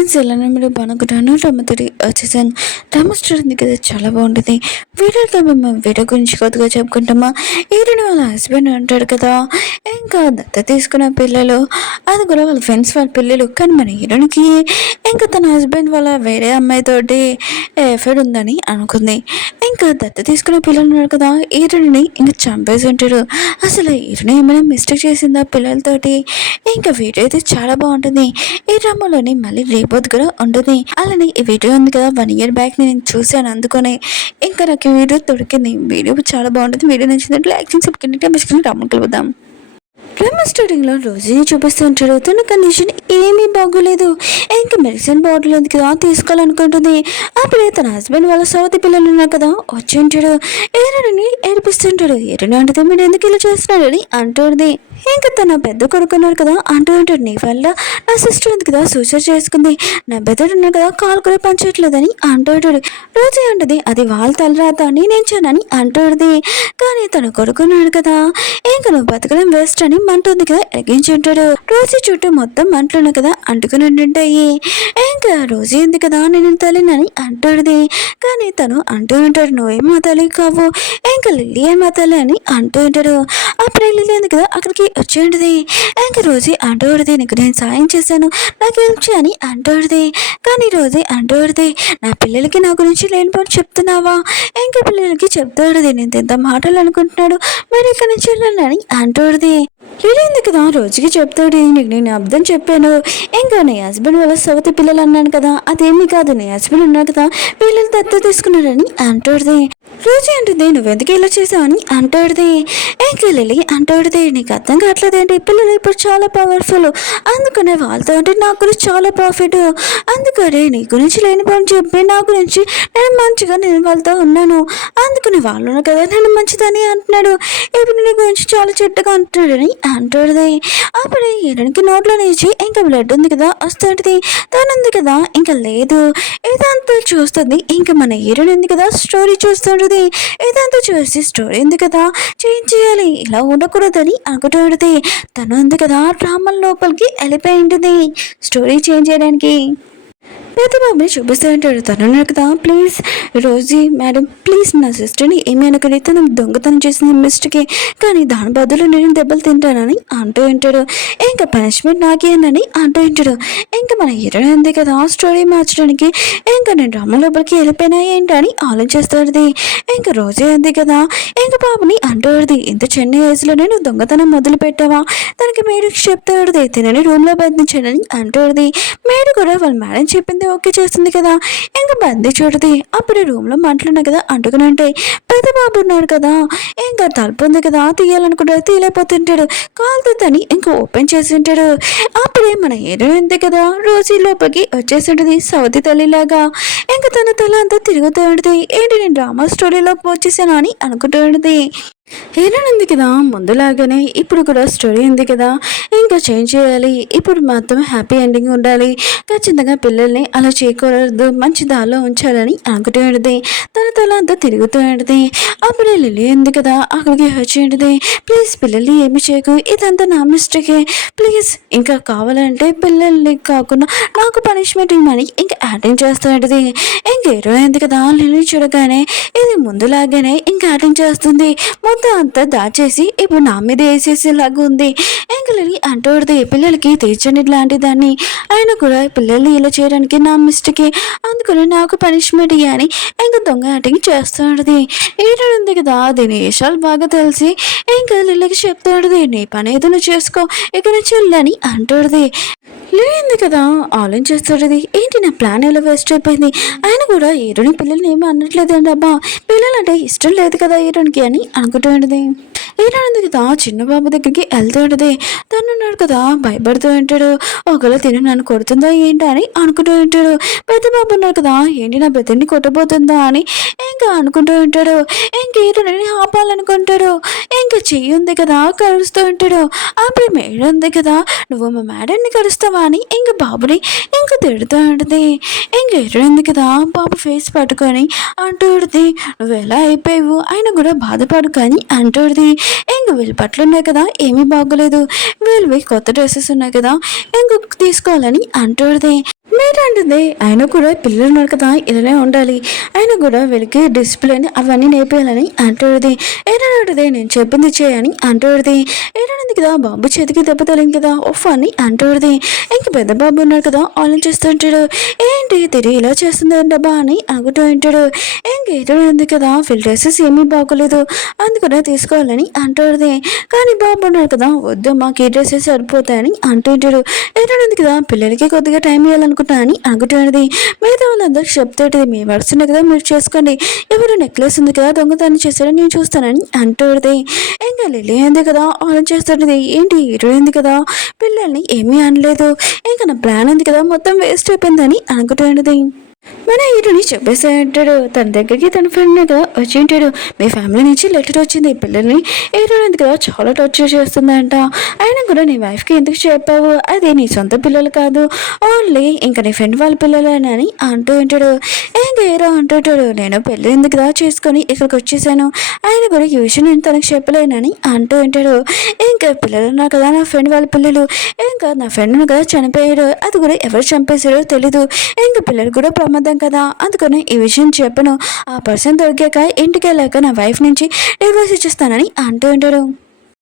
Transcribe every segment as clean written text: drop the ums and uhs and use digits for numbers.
Friends ఎలా మీరు బాగుంటాను రమ్మతోటి వచ్చేసాను. రామస్టర్ ఉంది కదా, చాలా బాగుంటుంది. వీడియోతో మేము వీడియో గురించి కొద్దిగా చెప్పుకుంటామా. ఈరోజు వాళ్ళ హస్బెండ్ అంటాడు కదా, ఇంకా దత్త తీసుకున్న పిల్లలు, అది కూడా వాళ్ళ ఫ్రెండ్స్ వాళ్ళ పిల్లలు. కానీ మన హీరోనికి ఇంకా తన హస్బెండ్ వాళ్ళ వేరే అమ్మాయితోటి ఎఫైర్ ఉందని అనుకుంది. ఇంకా దత్త తీసుకున్న పిల్లలు ఉన్నారు కదా, హీరోని ఇంకా చంపేసి ఉంటాడు. అసలు హీరోని ఏమైనా మిస్టేక్ చేసిందా పిల్లలతోటి? ఇంకా వీడియో అయితే చాలా బాగుంటుంది. ఈ డ్రామాలోని మళ్ళీ రేపోత్ కూడా ఉంటుంది. అలానే ఈ వీడియో ఉంది కదా, 1 year బ్యాక్ నేను చూశాను, అందుకనే ఇంకా నాకు ఈ వీడియో దొరికింది. వీడియో చాలా బాగుంటుంది. వీడియో నచ్చిందంటే లైక్ చేసి సబ్స్క్రైబ్ డ్రామాకి కలుద్దాం. డ్రామా స్టార్టింగ్లో రోజుని చూపిస్తూ ఉంటాడు. తన కండిషన్ ఏమీ బాగోలేదు. ఇంకా మెడిసిన్ బాటిల్ ఉంది కదా, తీసుకోవాలనుకుంటుంది. అప్పుడే తన హస్బెండ్ వాళ్ళ సౌతి పిల్లలు ఉన్నారు కదా, వచ్చి ఉంటాడు. ఏరుని ఏడిపిస్తుంటాడు. ఏరుని అంటే మీరు ఎందుకు ఇలా చేస్తున్నాడని అంటుంది. ఇంకా తన పెద్ద కొడుకున్నాడు కదా, అంటూ ఉంటాడు, నీ వల్ల నా సిస్టర్ ఉంది కదా సూసైడ్ చేసుకుంది, నా బెదర్ ఉన్నాడు కదా కాలు కూడా పనిచేయట్లేదని అంటూ ఉంటాడు. రోజు అంటది, అది వాళ్ళ తలరాత నేనేం చేయనని అంటుంది. కానీ తన కొడుకున్నాడు కదా, ఇంకా నువ్వు బతకడం వేస్ట్ అని మంటుంది కదా, ఎగించి ఉంటాడు. రోజు చుట్టూ మొత్తం మంటలున్నాయి కదా అంటుకుని ఉంటాయి. ఇంకా రోజు ఉంది కదా నేను తల్లినని అంటుంది. కానీ తను అంటూ ఉంటాడు, నువ్వేమో తల్లి కావు, ఇంకా లిల్లీ ఏమో తల్లి అని అంటూ ఉంటాడు. అప్పుడే లిల్లీ ఉంది కదా అక్కడికి వచ్చేది. ఇంకా రోజు అంటూడిది, నీకు నేను సాయం చేశాను, నాకు హెల్ప్ చేయని అంటూడిది. కానీ రోజు అంటూడిది, నా పిల్లలకి నా గురించి లేనిపోటు చెప్తున్నావా? ఇంకా పిల్లలకి చెప్తాడుది, నేను ఎంత మాటలు అనుకుంటున్నాడు, మరి ఇక్కడి నుంచి వెళ్ళాలని అంటూడిది. లేలేదు కదా రోజుకి చెప్తాడు, నీకు నేను అర్థం చెప్పాను, ఇంకా నీ హస్బెండ్ వాళ్ళ సవతి పిల్లలు అన్నాను కదా, అదేమీ కాదు, నీ హస్బెండ్ ఉన్నాడు కదా పిల్లలు దత్త తీసుకున్నాడని అంటాడుది. రోజు అంటుంది, నువ్వెందుకు ఇలా చేసావని అంటాడుది. ఇంకా లిల్లీ అంటాడుది, నీకు అర్థం కావట్లేదేంటి, పిల్లలు ఇప్పుడు చాలా పవర్ఫుల్, అందుకనే వాళ్ళతో అంటే నాకు గురించి చాలా ప్రాఫిట్, అందుకనే నీ గురించి లేని పని చెప్పి నా గురించి నేను వాళ్ళతో ఉన్నాను, అందుకని వాళ్ళు కదా నేను మంచిదని అంటున్నాడు, ఇప్పుడు నీ గురించి చాలా చెట్టుగా అంటున్నాడని అంటాడుది. అప్పుడు హీరోనికి నోట్లో నుంచి ఇంకా బ్లడ్ ఉంది కదా వస్తుంది, తనుంది కదా ఇంకా లేదు, ఇదంతా చూస్తుంది. ఇంకా మన హీరోయిన్ ఉంది కదా స్టోరీ చూస్తుంటుంది. ఇదంతా చూసి స్టోరీ ఉంది కదా చేంజ్ చేయాలి, ఇలా ఉండకూడదని అనుకుంటుంది. తను ఉంది కదా డ్రామా లోపలికి వెళ్ళిపోయి ఉంటుంది స్టోరీ చేంజ్ చేయడానికి. పెద్దబాబుని చూపిస్తూ ఉంటాడు. తను అన్నాడు కదా, ప్లీజ్ రోజీ మేడం ప్లీజ్ నా సిస్టర్ని ఏమి అనుకుని, తను దొంగతనం చేసిన మిస్టేకే, కానీ దాని బదులు నేను దెబ్బలు తింటానని అంటూ ఉంటాడు. ఇంకా పనిష్మెంట్ నాకేనని అంటూ ఉంటాడు. ఇంకా మన హీరో ఉంది కదా స్టోరీ మార్చడానికి ఇంకా నేను డ్రామా లోపలికి వెళ్ళిపోయినా ఏంటని ఆలోచిస్తాడుది. ఇంకా రోజే ఉంది కదా ఇంకా బాబుని అంటూది, ఇంత చిన్న ఏజ్లో నేను దొంగతనం మొదలు పెట్టావా, తనకి మేడకి చెప్తాడుది, తినని రూమ్లో బంధించాడని అంటూది. మేడు కూడా వాళ్ళ మేడం చెప్పింది ఓకే చేస్తుంది కదా, ఇంకా బంది చూడది. అప్పుడే రూమ్ లో మంటలున్నాయి కదా అంటుకుని ఉంటాయి. పెద్ద బాబు ఉన్నాడు కదా, ఇంకా తలుపు ఉంది కదా తీయాలనుకుంటాడు, తీయలేకపోతుంటాడు, కాలుతో తని ఇంకా ఓపెన్ చేసి ఉంటాడు. అప్పుడే మన హీరో ఉంది కదా రోజీ లోపలికి వచ్చేసింటది సౌతి తల్లిలాగా. ఇంకా తన తల అంతా తిరుగుతూ ఉంటుంది. ఏంటి నేను డ్రామా స్టోరీలోకి వచ్చేసాను అని అనుకుంటూ ఉంటుంది. హీరోయిన్ ఉంది కదా ముందులాగానే ఇప్పుడు కూడా స్టోరీ ఉంది కదా, ఇంకా చేంజ్ చేయాలి, ఇప్పుడు మాత్రం హ్యాపీ ఎండింగ్ ఉండాలి, ఖచ్చితంగా పిల్లల్ని అలా చేయకూడదు, మంచి దారిలో ఉంచాలని అనుకుంటూ ఉంటుంది. తన తల అంతా తిరుగుతూ ఉంటుంది. అప్పుడే లిల్లీ ఉంది కదా అక్కడికి వచ్చి ఉంటుంది, ప్లీజ్ పిల్లల్ని ఏమి చేయకు, ఇదంతా నా మిస్టేకే, ప్లీజ్ ఇంకా కావాలంటే పిల్లల్ని కాకుండా నాకు పనిష్మెంట్ ఇవ్వమని ఇంకా యాక్టింగ్ చేస్తూ ఉంటుంది. ఇంకా హీరోయిన్ ఉంది కదా లిల్లీ చూడగానే ఇది ముందులాగానే ఇంకా యాక్టింగ్ చేస్తుంది, అంతా దాచేసి ఇప్పుడు నా మీద వేసేసేలాగా ఉంది. ఇంకా లిల్లీ అంటూడిది, పిల్లలకి తీర్చని లాంటి దాన్ని ఆయన కూడా పిల్లల్ని ఇలా చేయడానికి నా మిస్టేకే, అందుకని నాకు పనిష్మెంట్ ఇయ్యని ఇంకా దొంగ యాక్టింగ్ చేస్తుంటది. హీరోయిన్ ఉంది కదా దీని విషయాలు బాగా తెలిసి ఇంకా లిల్లీకి చెప్తుంటది, నీ పని ఏదో నువ్వు చేసుకో, ఇక నుంచి వెళ్ళని అంటూడిది. లేదు కదా ఆలోచిస్తుంది, ఏంటి నా ప్లాన్ ఎలా వేస్ట్ అయిపోయింది, ఆయన కూడా హీరోని పిల్లల్ని ఏమీ అనట్లేదండి, అబ్బా పిల్లలంటే ఇష్టం లేదు కదా హీరోనికి అని అనుకుంటూ ఉంటుంది. హీరోయిన్ కదా చిన్న బాబు దగ్గరికి వెళ్తూ ఉంటుంది. తను ఉన్నాడు కదా భయపడుతూ ఉంటాడు, ఒకవేళ తిని నన్ను కొడుతుందా ఏంటి అని అనుకుంటూ ఉంటాడు. పెద్ద బాబు ఉన్నాడు కదా, ఏంటి నా పెద్దని కొట్టబోతుందా అని ఇంకా అనుకుంటూ ఉంటాడు. ఇంక హీరోని ఆపాలనుకుంటాడు. ఇంకా చెయ్యి ఉంది కదా కరుస్తూ ఉంటాడు. అప్పుడు మేడం ఉంది కదా, నువ్వు మా మేడంని కరుస్తావా అని ఇంక బాబుని ఇంకా తిడుతూ ఉంటుంది. ఇంక హీరోయిన్ కదా బాబు ఫేస్ పట్టుకొని అంటూడిది, నువ్వు ఎలా అయిపోయావు ఆయన కూడా బాధపడు కానీ అంటూడిది. ఇంక వీళ్ళ బట్టలు ఉన్నాయి కదా ఏమీ బాగోలేదు, వీళ్ళవి కొత్త డ్రెస్సెస్ ఉన్నాయి కదా ఇంకొక తీసుకోవాలని అంటూడిది. మీరు అంటుంది ఆయన కూడా పిల్లలు ఉన్నారు కదా ఇలానే ఉండాలి, ఆయన కూడా వీళ్ళకి డిసిప్లిన్ అవన్నీ నేర్పించాలని అంటుంది. ఏనంటుంది నేను చెప్పింది చేయని అంటుంది. ఏనంది కదా బాబు చేతికి దెబ్బ తగిలింది కదా ఉఫ్ అని అంటుంది. ఇంక పెద్ద బాబు ఉన్నాడు కదా ఆలోచిస్తుంటాడు, ఏంటి తిరిగి ఇలా చేస్తుంది డబ్బా అని అనుకుంటూ ఉంటాడు. ఇంకేంటి కదా ఫిల్టర్సెస్ ఏమీ బాగోలేదు అందుకనే తీసుకోవాలని అంటుంది. కానీ బాబు ఉన్నాడు కదా వద్దు మాకు ఈ డ్రెస్సెస్ సరిపోతాయని అంటుంటాడు. ఏంటంటుంది కదా పిల్లలకి కొద్దిగా టైం ఇవ్వాలనుకుంటున్నా అని అనుకుంటున్నది. మిగతా వాళ్ళందరికీ చెప్తాడు మీ వరుసనే కదా మీరు చేసుకోండి, ఎవరు నెక్లెస్ ఉంది కదా దొంగతనం చేశారని నేను చూస్తానని అంటుంది. ఇంకా లిల్లీ ఉంది కదా ఆలోచిస్తుంటది, ఏంటి హీరోయింది కదా పిల్లల్ని ఏమీ అనలేదు, ఇంకా నా ప్లాన్ ఉంది కదా మొత్తం వేస్ట్ అయిపోయిందని అనుకుంటున్నది. మన హీరోని చెప్పేసి అంటాడు, తన దగ్గరికి తన ఫ్రెండ్ కదా వచ్చి ఉంటాడు, మీ ఫ్యామిలీ నుంచి లెటర్ వచ్చింది పిల్లల్ని హీరోయిన్ కదా చాలా టార్చర్ చేస్తుందంట, అయినా కూడా నీ వైఫ్కి ఎందుకు చెప్పావు, అది నీ సొంత పిల్లలు కాదు ఓన్లీ ఇంకా నీ ఫ్రెండ్ వాళ్ళ పిల్లలేనని అంటూ ఉంటాడు. ఇంకా హీరో అంటుంటాడు, నేను పెళ్ళి ఎందుకు కదా చేసుకొని ఇక్కడికి వచ్చేసాను, ఆయన కూడా ఈ విషయం నేను తనకు చెప్పలేనని అంటూ ఉంటాడు. ఇంకా పిల్లలు ఉన్నారు కదా నా ఫ్రెండ్ వాళ్ళ పిల్లలు, ఇంకా నా ఫ్రెండ్ కదా చనిపోయాడు, అది కూడా ఎవరు చంపేశారో తెలీదు, ఇంకా పిల్లలు కూడా ప్రమాదం కదా అందుకని ఈ విషయం చెప్పను, ఆ పర్సన్ దొరికాక ఇంటికి వెళ్ళాక నా వైఫ్ నుంచి డివోర్స్ ఇచ్చేస్తానని అంటూ ఉంటాడు.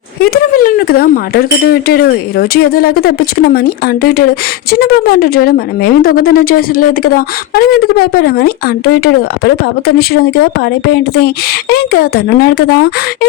ఇతర పిల్లలను కదా మాట్లాడుకుంటూ ఉంటాడు, ఈరోజు ఏదోలాగా తప్పించుకున్నామని అంటూ ఉంటాడు. చిన్న బాబు అంటుంటాడు, మనమేమి దొంగతనం చేసలేదు కదా మనం ఎందుకు భయపడామని అంటూ ఉంటాడు. అప్పుడు పాప కనిష్ఠుడు ఉంది కదా పాడైపోయి ఉంటుంది, ఇంకా తనున్నాడు కదా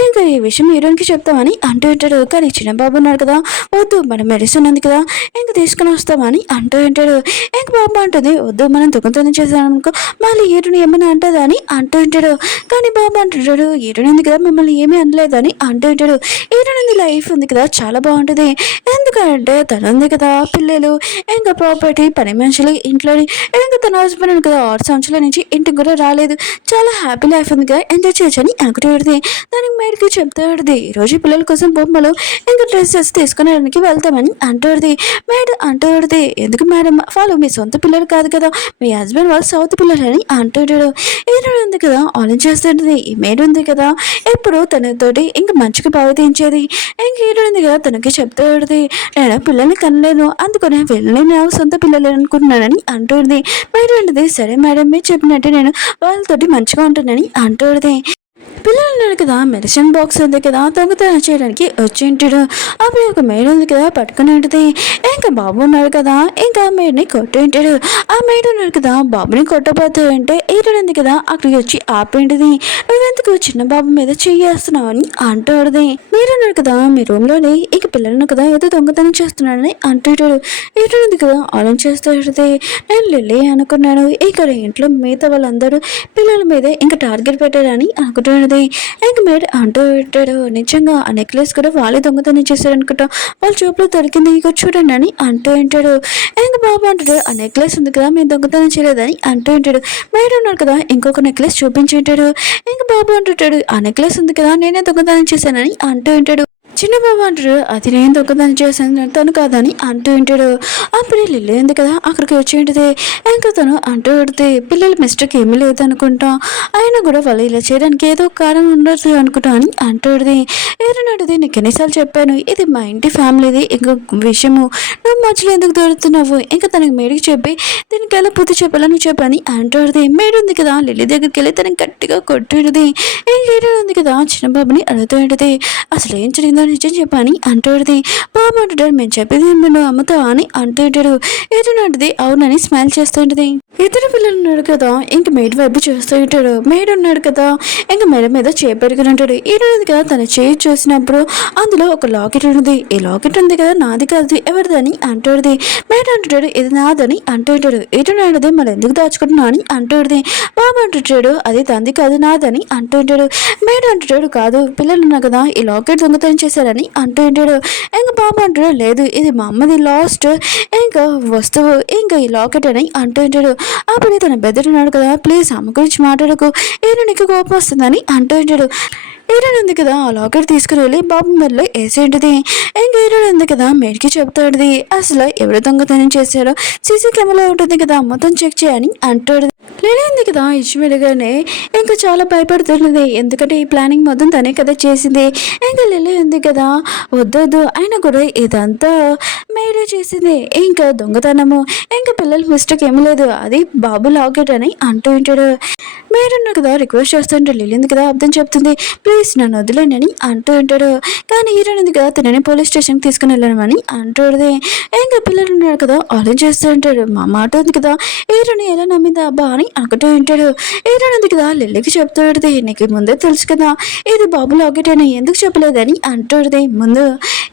ఇంకా ఈ విషయం హీరోయిన్కి చెప్తామని అంటూ ఉంటాడు. కానీ చిన్న బాబు ఉన్నాడు కదా వద్దు మనం మెడిసిన్ ఉంది కదా ఇంకా తీసుకుని వస్తామని అంటూ ఉంటాడు. ఇంక బాబు అంటుంది, వద్దు మనం దొంగతనం చేసామనుకో మళ్ళీ హీరోని ఏమైనా అంటుందా అని అంటూ ఉంటాడు. కానీ బాబు అంటుంటాడు, హీరోయిన్ ఉంది కదా మిమ్మల్ని ఏమీ అనలేదని అంటూ ఉంటాడు. హీరోయిన్ లైఫ్ ఉంది కదా చాలా బాగుంటుంది, ఎందుకంటే తను ఉంది కదా పిల్లలు ఇంకా ప్రాపర్టీ పని మనుషులు ఇంట్లోని ఇంకా తన హస్బెండ్ ఉంది కదా 6 సంవత్సరాల నుంచి ఇంటికి కూడా రాలేదు, చాలా హ్యాపీ లైఫ్ ఉంది కదా ఎంజాయ్ చేయొచ్చని అనుకుంటుంది. దానికి మేడ్కి చెప్తాడుది, ఈరోజు పిల్లల కోసం బొమ్మలు ఇంకా డ్రెస్సెస్ తీసుకునేడానికి వెళ్తామని అంటుంది. మేడ్ అంటుంది, ఎందుకు మేడం వాళ్ళు మీ సొంత పిల్లలు కాదు కదా మీ హస్బెండ్ వాళ్ళు సౌత్ పిల్లలని అంటుంటాడు. హీరోయిన్ ఉంది కదా ఆలోచిస్తుంటుంది, ఈ మేడ్ ఉంది కదా ఎప్పుడు తనతోటి ఇంకా మంచిగా ప్రవర్తించేది, ఇంక హీరోయిన్ కదా తనకి చెప్తాడుది, నేను పిల్లల్ని కనలేను అందుకనే వెళ్ళి నా సొంత పిల్లలు అనుకుంటున్నానని అంటుంది. మేడం అంటుంది, సరే మేడం మీరు చెప్పినట్టు నేను వాళ్ళతోటి మంచిగా ఉంటానని అంటుంది. పిల్లలు ఉన్నారు కదా మెడిసిన్ బాక్స్ ఉంది కదా దొంగతనం చేయడానికి వచ్చి ఉంటాడు. అప్పుడు ఒక మేడం ఉంది కదా పట్టుకుని ఉంటుంది. ఇంకా బాబు ఉన్నాడు కదా ఇంకా మేడ్ని కొట్టి ఉంటాడు. ఆ మేడం ఉన్నాడు కదా బాబుని కొట్టబోతాడంటే ఈరుంది కదా అక్కడికి వచ్చి ఆపేంటిది, నువ్వెందుకు చిన్న బాబు మీద చెయ్యేస్తున్నావు అని అంటాడుది. మీరున్నారు కదా మీ రూమ్లోనే ఇక పిల్లలను కదా ఏదో దొంగతనం చేస్తున్నాడని అంటుంటాడు. ఈరుంది కదా ఆలోచిస్తాడుది, నేను లిల్లీ అనుకున్నాను ఇక్కడ ఇంట్లో మిగతా వాళ్ళందరూ పిల్లల మీదే ఇంకా టార్గెట్ పెట్టారని అనుకుంటున్నాడు. ఇంక మేడ్ అంటూ పెట్టాడు, నిజంగా ఆ నెక్లెస్ కూడా వాళ్ళే దొంగతనం చేశారు అనుకుంటా, వాళ్ళ చూపులో దొరికింది ఇక చూడండి అని అంటూ ఉంటాడు. ఇంక బాబు అంటాడు, ఆ నెక్లెస్ ఉంది కదా మేము దొంగతనం చేయలేదని అంటూ ఉంటాడు. మేడ్ ఉన్నాడు కదా ఇంకొక నెక్లెస్ చూపించి ఉంటాడు. ఇంక బాబు అంటుంటాడు, ఆ నెక్లెస్ ఉంది కదా నేనే దొంగతనం చేశానని అంటూ ఉంటాడు. చిన్న బాబు అంటాడు, అది నేను దొంగతనం చేశాను తను కాదని అంటూ ఉంటాడు. అప్పుడు లిల్లీ ఉంది కదా అక్కడికి వచ్చి ఉంటుంది. ఇంకా తను అంటూ ఉంటుంది, పిల్లల మిస్టేక్ ఏమీ లేదు అనుకుంటా, అయినా కూడా వాళ్ళు ఇలా చేయడానికి ఏదో కారణం ఉండదు అనుకుంటా అని అంటుంది. ఏదన్నాడుది నీకు ఎన్నిసార్లు చెప్పాను ఇది మా ఇంటి ఫ్యామిలీది ఇంకో విషయము, నువ్వు మధ్యలో ఎందుకు దొరుకుతున్నావు, ఇంకా తనకి మేడికి చెప్పి దీనికి ఎలా పూర్తి చెప్పాలని చెప్పని అంటుంది. మేడు ఉంది కదా లిల్లీ దగ్గరికి వెళ్ళి తనకి గట్టిగా కొట్టుది. ఇంకేడు ఉంది కదా చిన్న బాబుని అడుగుతూ ఉంటుంది, అసలు ఏం జరిగిందో నిజం చెప్పని అంటాడుది. బాబు అంటాడు, మేము చెప్పేది నువ్వు అమ్ముతావా అని అంటుంటాడు. ఏదన్నాడుది అవునని స్మైల్ చేస్తుంటది. ఇద్దరు పిల్లలు ఉన్నాడు కదా ఇంక మేడ్ వైపు చూస్తూ ఉంటాడు. మేడ్ ఉన్నాడు కదా ఇంక మేడ మీద చేయి పెరుగుని ఉంటాడు. ఈరోజు కదా తన చేయి చూసినప్పుడు అందులో ఒక లాకెట్ ఉంది. ఈ లాకెట్ ఉంది కదా నాది కాదు ఎవరిదని అంటాడుది. మేడ్ అంటుంటాడు, ఇది నాదని అంటుంటాడు. ఏటున్నాడుది మళ్ళీ ఎందుకు దాచుకుంటున్నా అని అంటాడుది. బాబు అంటుంటాడు, అది తంది కాదు నాదని అంటుంటాడు. మేడ్ అంటుంటాడు, కాదు పిల్లలు ఉన్నా కదా ఈ లాకెట్ దొంగతనం చేశారని అంటుంటాడు. ఇంకా బాబు అంటాడు, లేదు ఇది మా అమ్మది లాస్ట్ ఇంకా వస్తువు ఇంకా ఈ లాకెట్ అని అంటుంటాడు. అప్పుడు తన బెదరున్నాడు కదా ప్లీజ్ అమ్మ గురించి మాట్లాడకు ఏదో నీకు కోపం వస్తుందని అంటుంటాడు. హీరోయిన్ ఉంది కదా ఆ లాకెట్ తీసుకుని వెళ్ళి బాబు మెడలో వేసేంటిది. ఇంక హీరోయిన్ ఉంది కదా మేడికి చెప్తాడుది, అసలు ఎవరు దొంగతనం చేశారో సీసీ కెమెరా ఉంటుంది కదా మొత్తం చెక్ చేయని అంటాడు. లిల్లీ ఉంది కదా ఇచ్చిమెడగానే ఇంకా చాలా భయపడుతున్నది, ఎందుకంటే ఈ ప్లానింగ్ మొత్తం తనే కదా చేసింది. ఇంకా లిల్లీ ఉంది కదా వద్దొద్దు అయినా కూడా ఇదంతా మేడే చేసింది, ఇంకా దొంగతనము ఇంకా పిల్లల మిస్టేక్ ఏమీ లేదు, అది బాబు లాకెట్ అని అంటూ ఉంటాడు. మీరున్నారు కదా రిక్వెస్ట్ చేస్తుంటే లిల్లీ కదా అర్థం చెప్తుంది, ప్లీజ్ నన్ను వదిలేండి అని అంటూ ఉంటాడు. కానీ హీరోయిన్ ఉంది కదా తనని పోలీస్ స్టేషన్కి తీసుకుని వెళ్ళామని అంటుంది. ఇంకా పిల్లలు ఉన్నారు కదా ఆలోచిస్తూ ఉంటాడు, మా మాట ఉంది కదా హీరోని ఎలా నమ్మిందా అబ్బా అని అనుకుంటూ ఉంటాడు. హీరోయిన్ ఉంది కదా లిల్లీకి చెప్తాడు, నీకు ముందే తెలుసు కదా ఇది బాబు లాకెట్ అని ఎందుకు చెప్పలేదని అంటుంది ముందు.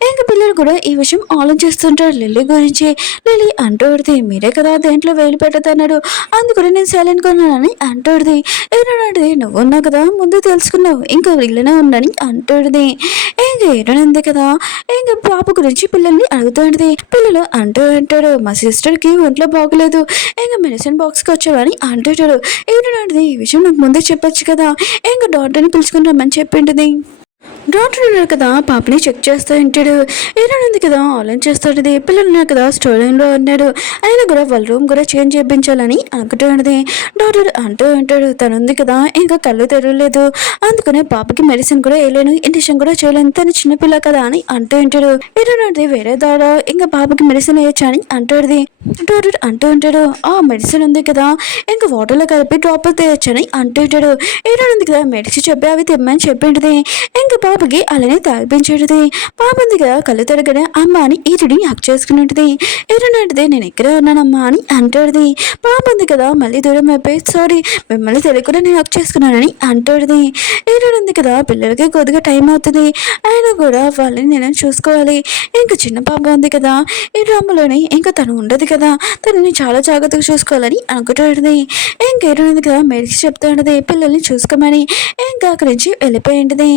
ఇంకా పిల్లలు కూడా ఈ విషయం ఆలోచిస్తుంటారు లిల్లీ గురించి. లిల్లీ అంటుంది, మీరే కదా దేంట్లో వేలు పెట్టదన్నాడు, అందుకని నేను సైలెంట్ కొన్నానని అంటుంది. ఏనంటే నువ్వు ఉన్నావు కదా ముందు తెలుసుకున్నావు, ఇంకా వీళ్ళనే ఉందని అంటుంది. ఇంకా ఏనంది కదా ఇంకా పాప గురించి పిల్లల్ని అడుగుతుంది. పిల్లలు అంటూ అంటాడు, మా సిస్టర్కి ఒంట్లో బాగలేదు, ఇంకా మెడిసిన్ బాక్స్కి వచ్చావని అంటుంటాడు. ఏనంటే ఈ విషయం నాకు ముందే చెప్పొచ్చు కదా, ఇంకా డాక్టర్ని పిలుచుకుని రమ్మని చెప్పింటుంది. డాక్టర్ ఉన్నారు కదా పాపని చెక్ చేస్తూ ఉంటాడు. ఏనుంది కదా ఆన్లైన్ చేస్తాడు. పిల్లలు ఉన్నారు కదా స్టోరీలో ఉన్నాడు, ఆయన కూడా వాళ్ళ రూమ్ కూడా చేంజ్ చేయించాలని అనుకుంటూ ఉన్నది. డాక్టర్ అంటూ ఉంటాడు, తనుంది కదా ఇంకా కళ్ళు తెరవలేదు, అందుకనే పాపకి మెడిసిన్ కూడా వేయలేను, ఇంజక్షన్ కూడా చేయలేను, తను చిన్నపిల్ల కదా అని అంటూ ఉంటాడు. ఏనుంది వేరే దాడా ఇంకా పాపకి మెడిసిన్ వేయచ్చా అని అంటాడు. డాక్టర్ అంటూ ఉంటాడు, ఆ మెడిసిన్ ఉంది కదా ఇంకా వాటర్లో కలిపి డ్రాప్ తీయచ్చని అంటూ ఉంటాడు. ఏనుంది కదా మెడిసిన్ చెప్పి అవి తెమ్మని చెప్పింది. ఇంకా పాపకి అలానే తాగిపించేది. పాప ఉంది కదా కళ్ళు తిరగనే అమ్మ అని ఈరుడిని హక్ చేసుకున్నది. ఈరునంటది, నేను ఎక్కడే ఉన్నానమ్మా అని అంటాడుది. పాప ఉంది కదా మళ్ళీ దూరం అయిపోయి, సారీ మిమ్మల్ని తెలియకుండా నేను హక్ చేసుకున్నానని అంటాడుది. ఈరుడు ఉంది కదా పిల్లలకి కొద్దిగా టైం అవుతుంది, ఆయన కూడా వాళ్ళని నేను చూసుకోవాలి. ఇంకా చిన్న పాప ఉంది కదా ఈ డ్రామాలోని ఇంకా తను ఉండదు కదా, తనని చాలా జాగ్రత్తగా చూసుకోవాలని అనుకుంటాడుది. ఇంకా ఈరుడు ఉంది కదా మెడిసి చెప్తాడుది పిల్లల్ని చూసుకోమని. ఇంకా అక్కడి నుంచి వెళ్ళిపోయింది.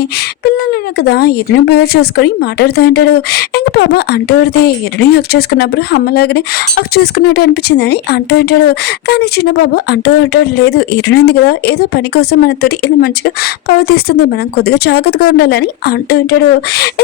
పిల్లలు కదా ఎరుని బిహేవ్ చేసుకొని మాట్లాడుతూ ఉంటాడు. ఇంకా పాప అంటూడితే ఎరుని హక్ చేసుకున్నప్పుడు అమ్మలాగానే హక్ చేసుకున్నట్టు అనిపించిందని అంటూ ఉంటాడు. కానీ చిన్న బాబు అంటూ ఉంటాడు, లేదు ఎరునింది కదా ఏదో పని కోసం మనతోటి ఇలా మంచిగా ప్రవర్తిస్తుంది, మనం కొద్దిగా జాగ్రత్తగా ఉండాలని అంటూ ఉంటాడు.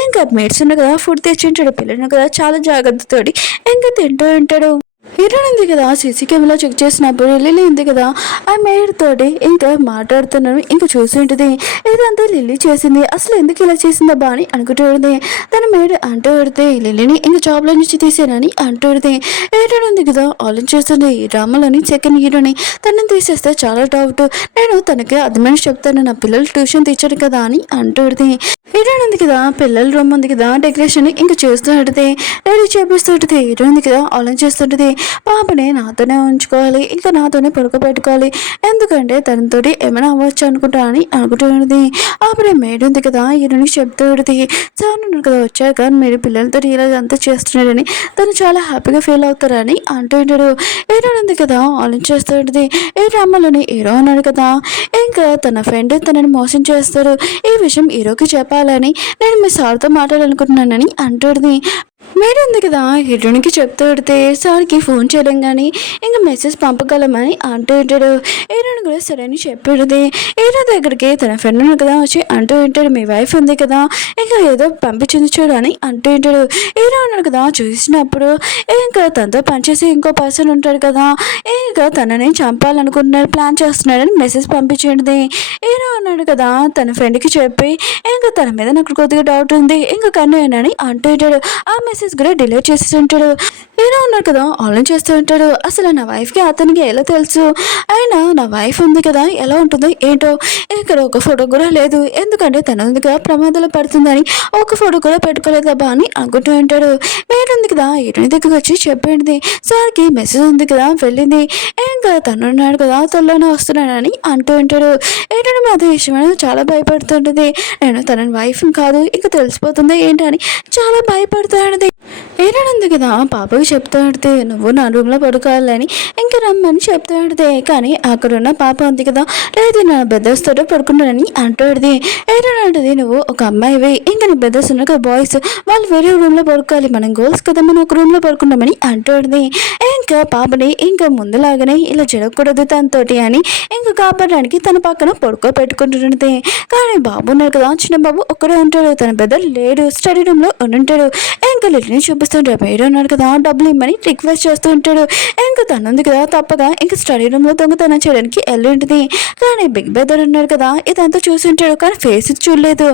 ఇంకా మేడ్స్ ఉన్న కదా ఫుడ్ తెచ్చి ఉంటాడు, పిల్లలు కదా చాలా జాగ్రత్తతోటి ఇంకా తింటూ ఉంటాడు. హీరోయిన్ ఉంది కదా సీసీ కెమెరా చెక్ చేసినప్పుడు లిల్లీ ఉంది కదా ఆ మేడ్ తోటి ఇంకా మాట్లాడుతున్నాను ఇంకా చూసి ఉంటుంది. ఇదంతా లిల్లీ చేసింది, అసలు ఎందుకు ఇలా చేసిందా అని అనుకుంటుంది. తన మేడ్ అంటూ పెడితే లిల్లీని ఇంకా జాబ్లో నుంచి తీసానని అంటుంది. హీరోయిన్ ఉంది కదా ఆలోచిస్తుంది, ఈ డ్రామాలోని సెకండ్ హీరోని తనని తీసేస్తే చాలా డౌట్, నేను తనకి అర్థమని చెప్తాను, నా పిల్లలు ట్యూషన్ టీచర్ కదా అని అంటుంది. హీరోయిన్ ఉంది కదా పిల్లల రూమ్ ఉంది కదా డెకరేషన్ ఇంకా చేస్తూ ఉంటుంది, రెడీ చేపిస్తుంటుంది. హీరోయిన్ ఉంది కదా ఆలోచిస్తుంటుంది, పాపని నాతోనే ఉంచుకోవాలి, ఇంకా నాతోనే పడుకోబెట్టుకోవాలి, ఎందుకంటే తనతోటి ఏమైనా అవ్వచ్చు అనుకుంటా అని అనుకుంటున్నది. ఆపడే మేడ్ ఉంది కదా ఈయనకి చెప్తూ ఉంటుంది, సార్ నన్ను కదా వచ్చాక మీరు పిల్లలతో ఇలా అంతా చేస్తున్నారని తను చాలా హ్యాపీగా ఫీల్ అవుతారని అంటూ ఉంటాడు. హీరో ఉంది కదా ఆలోచిస్తూ ఉంటుంది, ఈ డ్రామాలోని హీరో ఉన్నాడు కదా ఇంకా తన ఫ్రెండ్ తనని మోసం చేస్తారు, ఈ విషయం హీరోకి చెప్పాలని నేను మీ సార్తో మాట్లాడాలనుకుంటున్నానని అంటుంది. మేడం ఉంది కదా హీరోనికి చెప్తూ పెడితే సార్కి ఫోన్ చేయడం కానీ ఇంకా మెసేజ్ పంపగలమని అంటూ ఉంటాడు. హీరోని కూడా సరే అని చెప్పేది. హీరో దగ్గరికి తన ఫ్రెండ్ కదా వచ్చి అంటూ ఉంటాడు, మీ వైఫ్ ఉంది కదా ఇంకా ఏదో పంపించింది చూడు అని అంటూ ఉంటాడు. హీరో ఉన్నాడు కదా చూసినప్పుడు ఇంకా తనతో పనిచేసి ఇంకో పర్సన్ ఉంటాడు కదా ఇంకా తనని చంపాలనుకుంటున్నాడు, ప్లాన్ చేస్తున్నాడని మెసేజ్ పంపించేది. హీరో ఉన్నాడు కదా తన ఫ్రెండ్కి చెప్పి ఇంకా తన మీద నాకు కొద్దిగా డౌట్ ఉంది ఇంకా కన్నేనని అంటూ ఉంటాడు. ఆ మెసేజ్ కూడా డిలీట్ చేసి ఉంటాడు. హీరో ఉన్నాడు కదా ఆన్లైన్ చేస్తూ ఉంటాడు, అసలు నా వైఫ్కి అతనికి ఎలా తెలుసు, అయినా నా వైఫ్ ఉంది కదా ఎలా ఉంటుందో ఏంటో, ఇక్కడ ఒక ఫోటో కూడా లేదు, ఎందుకంటే తన ఉంది కదా ప్రమాదంలో పడుతుందని ఒక ఫోటో కూడా పెట్టుకోలేదబ్బా అని అనుకుంటూ ఉంటాడు. మేడ్ ఉంది కదా హీరోని దగ్గరికి వచ్చి చెప్పేది, సార్కి మెసేజ్ ఉంది కదా వెళ్ళింది, ఇంకా తను ఉన్నాడు కదా త్వరలోనే వస్తున్నాడని అంటూ ఉంటాడు. ఏంటంటే మాది విషయమైన చాలా భయపడుతుంటుంది, నేను తన వైఫ్ కాదు ఇంకా తెలిసిపోతుంది ఏంటని చాలా భయపడుతుంది. ఏడాడుంది కదా పాపకి చెప్తా ఆడితే నువ్వు నా రూమ్లో పడుకోవాలని ఇంకా రమ్మని చెప్తా ఆడితే, కానీ అక్కడున్న పాప ఉంది కదా లేదు నా బ్రదర్స్ తోట పడుకున్నానని అంటాడుది. ఏడాడంటది, నువ్వు ఒక అమ్మాయివి ఇంకా నీ బ్రదర్స్ ఉన్న కదా బాయ్స్ వాళ్ళు వేరే రూమ్లో పడుకోవాలి, మనం గర్ల్స్ కదా మనం ఒక రూమ్లో పడుకున్నామని అంటాడుది. ఇంకా పాపని ఇంకా ముందులాగానే ఇలా జరగకూడదు తనతోటి అని ఇంకా కాపాడడానికి తన పక్కన పడుకోబెట్టుకుంటున్నది. కానీ బాబు ఉన్నాడు కదా చిన్న బాబు ఒక్కడే ఉంటాడు, తన బ్రదర్ లేడు, స్టడీ రూమ్లో ఉండుంటాడు. ఇంకా లిల్లీని చూపిస్తుంటే హీరో ఉన్నాడు కదా డబ్బులు ఇమ్మని రిక్వెస్ట్ చేస్తూ ఉంటాడు. ఇంకా తనుంది కదా తప్పగా ఇంకా స్టడీ రూమ్ లో దొంగతనం చేయడానికి వెళ్ళింటిది. కానీ బిగ్ బ్రదర్ ఉన్నాడు కదా ఇదంతా చూసి ఉంటాడు కానీ ఫేస్ చూడలేదు.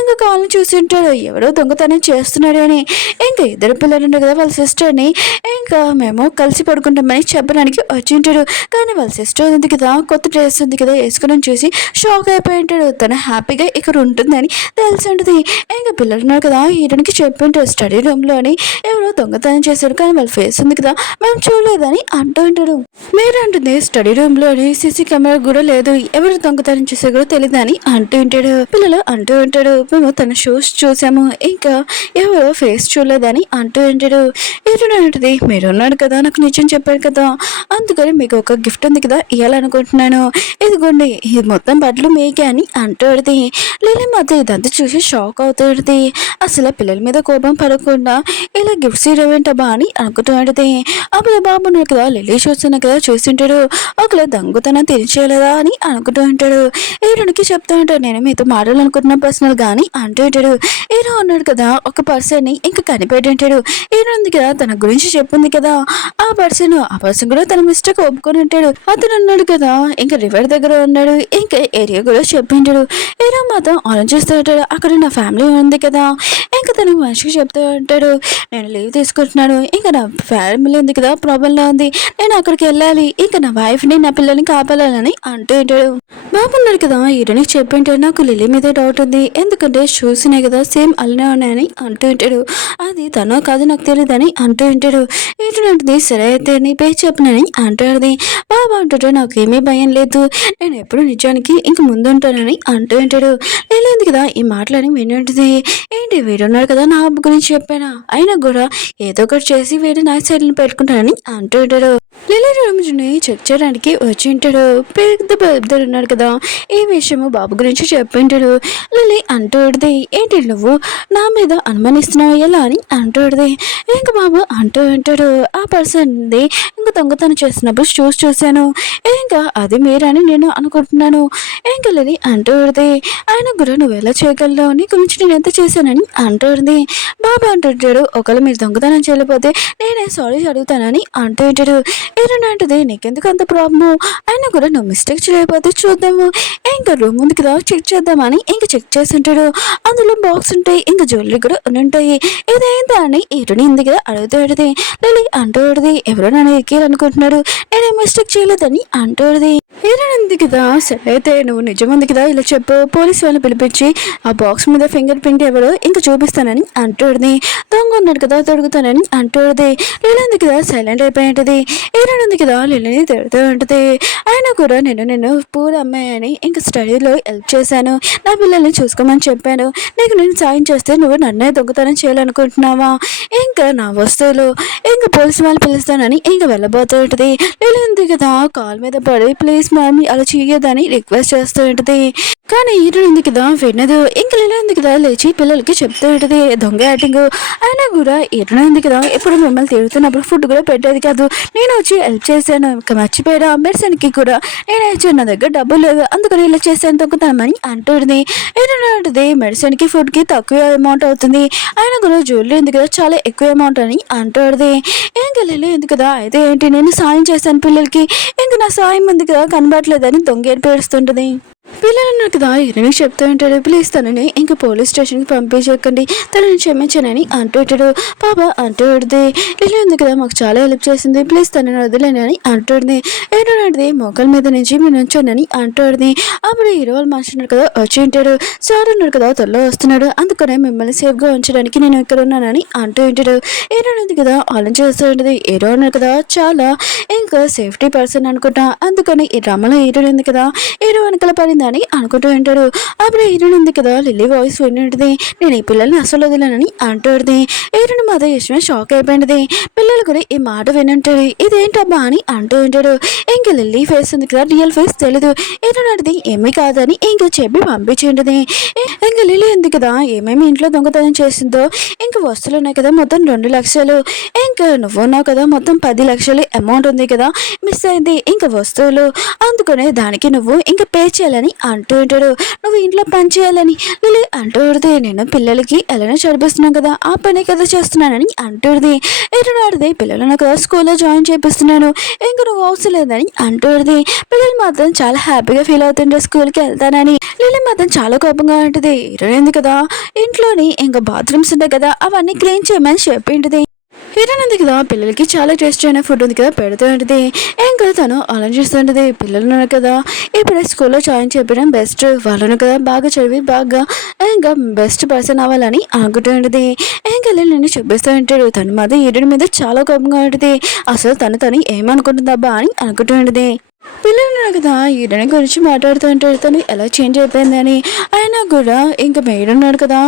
ఇంకా కాళ్ళని చూసి ఉంటాడు ఎవరో దొంగతనం చేస్తున్నాడు అని. ఇంకా ఇద్దరు పిల్లలు ఉంటారు కదా వాళ్ళ సిస్టర్ని ఇంకా మేము కలిసి పడుకుంటామని చెప్పడానికి వచ్చి ఉంటాడు. కానీ వాళ్ళ సిస్టర్ ఉంది కదా కొత్త డ్రెస్ ఉంది కదా వేసుకోవడం చూసి షాక్ అయిపోయి ఉంటాడు. తను హ్యాపీగా ఇక్కడ ఉంటుందని తెలిసి ఉంటుంది. ఇంకా పిల్లలు ఉన్నారు కదా హీరోనికి చెప్పి ఉంటాడు స్టడీ రూమ్లోని ఎవరో దొంగతనం చేశాడు కానీ వాళ్ళ ఫేస్ ఉంది కదా మేము చూడలేదని అంటూ ఉంటాడు. మీరు అంటుంది స్టడీ రూమ్లోని సీసీ కెమెరా కూడా లేదు ఎవరు దొంగతనం చేసే కూడా తెలియదు అని అంటూ ఉంటాడు. పిల్లలు అంటూ ఉంటాడు మేము తన షూస్ చూసాము ఇంకా ఎవరో ఫేస్ చూడలేదని అంటూ ఉంటాడు. ఏంటంటే మీరు ఉన్నాడు కదా నాకు నిజం చెప్పాడు కదా అందుకని మీకు ఒక గిఫ్ట్ ఉంది కదా ఇవ్వాలనుకుంటున్నాను ఇదిగోండి ఇది మొత్తం బట్టలు మీకే అని అంటుంది. లిల్లీ మాత్రం ఇదంతా చూసి షాక్ అవుతుంది. అసలు పిల్లల మీద కోపం పడకుండా ఇలా గిఫ్ట్స్ ఇవ్వటబ్బా అని అనుకుంటున్నది. అప్పుడు బాబు ఉన్నాడు కదా లిల్లీ చూస్తున్నా కదా చూస్తుంటాడు ఒకవేళ దొంగతనం తెలియచేయలేదా అని అనుకుంటూ ఉంటాడు. హీరోనికి చెప్తూ ఉంటాడు నేను మీతో మాట్లాడాలనుకుంటున్న పర్సనల్ గాని అంటూ ఉంటాడు. హీరో ఉన్నాడు కదా ఒక పర్సన్ ని ఇంకా కనిపెట్టి ఉంటాడు. హీరో ఉంది కదా తన గురించి చెప్పింది కదా ఆ పర్సన్ కూడా తన మిస్టేక్ ఒప్పుకొని ఉంటాడు. అతను ఉన్నాడు కదా ఇంకా రివర్ దగ్గర ఉన్నాడు ఇంకా ఏరియా కూడా చెప్పింటాడు. హీరో మాత్రం ఆలోచిస్తూ ఉంటాడు అక్కడ నా ఫ్యామిలీ ఉంది కదా ఇంకా తను మనిషికి చెప్తూ ఉంటాడు నేను లీవ్ తీసుకుంటున్నాను ఇంకా నా ఫ్యామిలీ ఉంది కదా ప్రాబ్లంలో ఉంది నేను అక్కడికి వెళ్ళాలి ఇంకా నా వైఫ్ని నా పిల్లల్ని కాపాడాలని అంటూ ఉంటాడు. బాగున్నాడు కదా హీరోనికి చెప్పింటే నాకు లిల్లీ మీద డౌట్ ఉంది ఎందుకంటే షూస్ ఉన్నాయి కదా సేమ్ అలానే ఉన్నాయని అంటూ ఉంటాడు. అది తనో కాదు నాకు తెలియదని అంటూ ఉంటాడు. ఏంటంటే సరే అయితే నీ పేరు చెప్పనని అంటాడు. బాబా అంటుంటే నాకేమీ భయం లేదు నేను ఎప్పుడు నిజానికి ఇంక ముందుంటానని అంటూ ఉంటాడు. లేదు కదా ఈ మాటలని వింటుంది. ఏంటి వీడున్నాడు కదా నా అబ్బు గురించి చెప్పానా అయినా కూడా ఏదో ఒకటి చేసి వీడు నా సైడ్ని పెట్టుకుంటానని అంటూ ఉంటాడు. లిల్లీ రూమ్ని చెక్ చేయడానికి వచ్చి ఉంటాడు. పెద్ద పెద్దడు ఉన్నాడు కదా ఈ విషయము బాబు గురించి చెప్పింటాడు. లిల్లీ అంటూడిది ఏంటి నువ్వు నా మీద అనుమానిస్తున్నావు ఎలా అని అంటూడిది. ఇంక బాబు అంటూ ఉంటాడు ఆ పర్సన్ది ఇంకా దొంగతనం చేసినప్పుడు చూశాను ఇంకా అది మీరని నేను అనుకుంటున్నాను. ఇంకా లిల్లీ అంటూడిది ఆయన కూడా నువ్వు ఎలా చేయగలవు నీ గురించి నేను ఎంత చేశానని అంటూడిది. బాబు అంటుంటాడు ఒకవేళ మీరు దొంగతనం చేయలేకపోతే నేనే సారీ అడుగుతానని అంటూ ఉంటాడు. ఏంటంటే నీకెందుకు అంత ప్రాబ్లము అయినా కూడా నువ్వు మిస్టేక్ చేయకపోతే చూద్దాము ఇంకా రూమ్ ఉంది కదా చెక్ చేద్దామని ఇంకా చెక్ చేస్తుంటాడు. అందులో బాక్స్ ఉంటాయి ఇంకా జ్యువెలరీ కూడా ఉంటాయి. ఇదేందా అని ఇటుని ఉంది కదా అడుగుతాడుది. లిల్లీ అంటూడిది ఎవరో నన్ను ఎక్కాలనుకుంటున్నాడు నేనే మిస్టేక్ చేయలేదని అంటూడిది. ఉంది కదా సరే అయితే నువ్వు నిజముంది కదా ఇలా చెప్పు పోలీసు వాళ్ళని పిలిపించి ఆ బాక్స్ మీద ఫింగర్ ప్రింట్ ఎవరో ఇంకా చూపిస్తానని అంటూడిది. దొంగ ఉన్నాడు కదా దొరుకుతానని అంటూడిది. లిల్లీ ఉంది కదా సైలెంట్ అయిపోయి ఉంటుంది. ఉంది కదా లిల్లీని తిడుతూ ఉంటుంది. అయినా కూడా నేను పూర్ అమ్మాయి అని ఇంకా స్టడీలో హెల్ప్ చేశాను నా పిల్లల్ని చూసుకోమని చెప్పాను నీకు నేను సాయం చేస్తే నువ్వు నన్నే దొంగతనం చేయాలనుకుంటున్నావా ఇంకా నా వస్తువులు ఇంకా పోలీసు వాళ్ళు పిలుస్తానని ఇంకా వెళ్ళబోతూ ఉంటుంది. లిల్లీ ఉంది కదా కాల్ మీద పడి ప్లీజ్ మ్యామ్ అలా చేయొద్దని రిక్వెస్ట్ చేస్తూ ఉంటుంది. కానీ హీరో ఉంది కదా వినదు. ఇంకా లిల్లీ ఉంది కదా లేచి పిల్లలకి చెప్తూ ఉంటుంది దొంగ యాక్టింగ్ అయినా కూడా హీరో ఉంది కదా ఎప్పుడు మిమ్మల్ని తిడుతున్నప్పుడు ఫుడ్ కూడా పెట్టేది కాదు నేను వచ్చి హెల్ప్ చేశాను ఇంకా మర్చిపోయారా మెడిసిన్కి కూడా నేను ఇచ్చాను నా దగ్గర డబ్బులు లేవు అందుకని ఇలా చేశాను దొంగతనమని అంటుంది. ఏంటంటే మెడిసిన్కి ఫుడ్కి తక్కువ అమౌంట్ అవుతుంది అయినా కూడా జ్యువెలరీ ఉంది కదా చాలా ఎక్కువ అమౌంట్ అని అంటుంది. ఇంకా లిల్లీ ఉంది కదా అయితే ఏంటి నేను సాయం చేశాను పిల్లలకి ఇంకా నా సాయం ఉంది కదా కనబడలేదని దొంగ ఏడుస్తుంటుంది. పిల్లలు ఉన్నారు కదా హీరోనికి చెప్తూ ఉంటాడు ప్లీజ్ తనని ఇంకా పోలీస్ స్టేషన్కి పంపించకండి తనని క్షమించానని అంటూ ఉంటాడు. పాప అంటూ ఉంటుంది లిల్లీ ఉంది కదా మాకు చాలా హెల్ప్ చేసింది ప్లీజ్ తనని వదిలేని అని అంటుంది. ఏంటంటే మోకాల మీద నుంచి మీరు నుంచోనని అంటుంది. అప్పుడు హీరో వాళ్ళు మనుషున్నారు కదా వచ్చి ఉంటాడు. సార్ ఉన్నాడు కదా త్వరలో వస్తున్నాడు అందుకనే మిమ్మల్ని సేఫ్గా ఉంచడానికి నేను ఇక్కడ ఉన్నానని అంటూ ఉంటాడు. హీరోయింది కదా ఆలోచిస్తూ ఉంటుంది. హీరో ఉన్నారు కదా చాలా ఇంకా సేఫ్టీ పర్సన్ అనుకుంటా అందుకని ఈ డ్రామాలో హీరోయిన్ ఉంది కదా హీరో వెనకాల పడిందని అనుకుంటూ ఉంటాడు. అప్పుడు హీరోయిన్ ఉంది కదా లిల్లీ వాయిస్ వింటుంది నేను ఈ పిల్లల్ని అసలు వదిలేనని అంటుంది. హీరోయిన్ మాత్రం ఇష్టమే షాక్ అయిపోయింది. పిల్లలు కూడా ఈ మాట వినుంటాడు ఇదేంటబ్బా అని అంటూ ఉంటాడు. ఇంక లిల్లీ ఫేస్ ఉంది కదా రియల్ ఫేస్ తెలీదు. ఏంటంటే ఏమీ కాదని ఇంకా చెప్పి పంపించింటుంది. ఇంకా లిల్లీ ఉంది కదా ఏమేమి ఇంట్లో దొంగతనం చేసిందో ఇంకా వస్తువులు ఉన్నాయి కదా మొత్తం 2 లక్షలు ఇంకా నువ్వు ఉన్నావు కదా మొత్తం 10 లక్షలు అమౌంట్ ఉంది కదా మిస్ అయింది ఇంకా వస్తువులు అందుకనే దానికి నువ్వు ఇంకా పే చేయాలని అంటూ ఉంటాడు. నువ్వు ఇంట్లో పని చేయాలని లిలీ అంటూ ఉంటుంది. నేను పిల్లలకి ఎలానో చదివిస్తున్నాను కదా, ఆ పని కదా చేస్తున్నానని అంటుంది. ఎటునాడిది పిల్లలను కదా స్కూల్లో జాయిన్ చేపిస్తున్నాను, ఇంక నువ్వు అవసరం లేదని అంటుంది. పిల్లలు మాత్రం చాలా హ్యాపీగా ఫీల్ అవుతుంటారు స్కూల్కి వెళ్తానని. లిలీ మాత్రం చాలా కోపంగా ఉంటుంది. ఇరవైంది కదా ఇంట్లోని ఇంకా బాత్రూమ్స్ ఉంటాయి కదా, అవన్నీ క్లీన్ చేయమని చెప్పింటుంది. హీరోయిన్ ఉంది కదా పిల్లలకి చాలా టేస్టీ అయిన ఫుడ్ ఉంది కదా పెడుతూ ఉంటుంది. ఇంకా తను ఆలోచిస్తుంటుంది, పిల్లలు ఉన్నారు కదా ఇప్పుడు స్కూల్లో జాయిన్ చేయడం బెస్ట్, వాళ్ళను కదా బాగా చదివి బాగా ఇంకా బెస్ట్ పర్సన్ అవ్వాలని అనుకుంటూ ఉంటుంది. ఇంకా నేను చూపిస్తూ ఉంటాడు. తను మాత్రం హీరోయిన్ మీద చాలా కోపంగా ఉంటుంది. అసలు తను ఏమనుకుంటుందబ్బా అని అనుకుంటూ ఉంటుంది. పిల్లలు కదా హీరోయిన్ గురించి మాట్లాడుతూ ఉంటాడు. తను ఎలా చేంజ్ అయిపోయిందని. అయినా కూడా ఇంకా మేడ్ ఉన్నాడు కదా,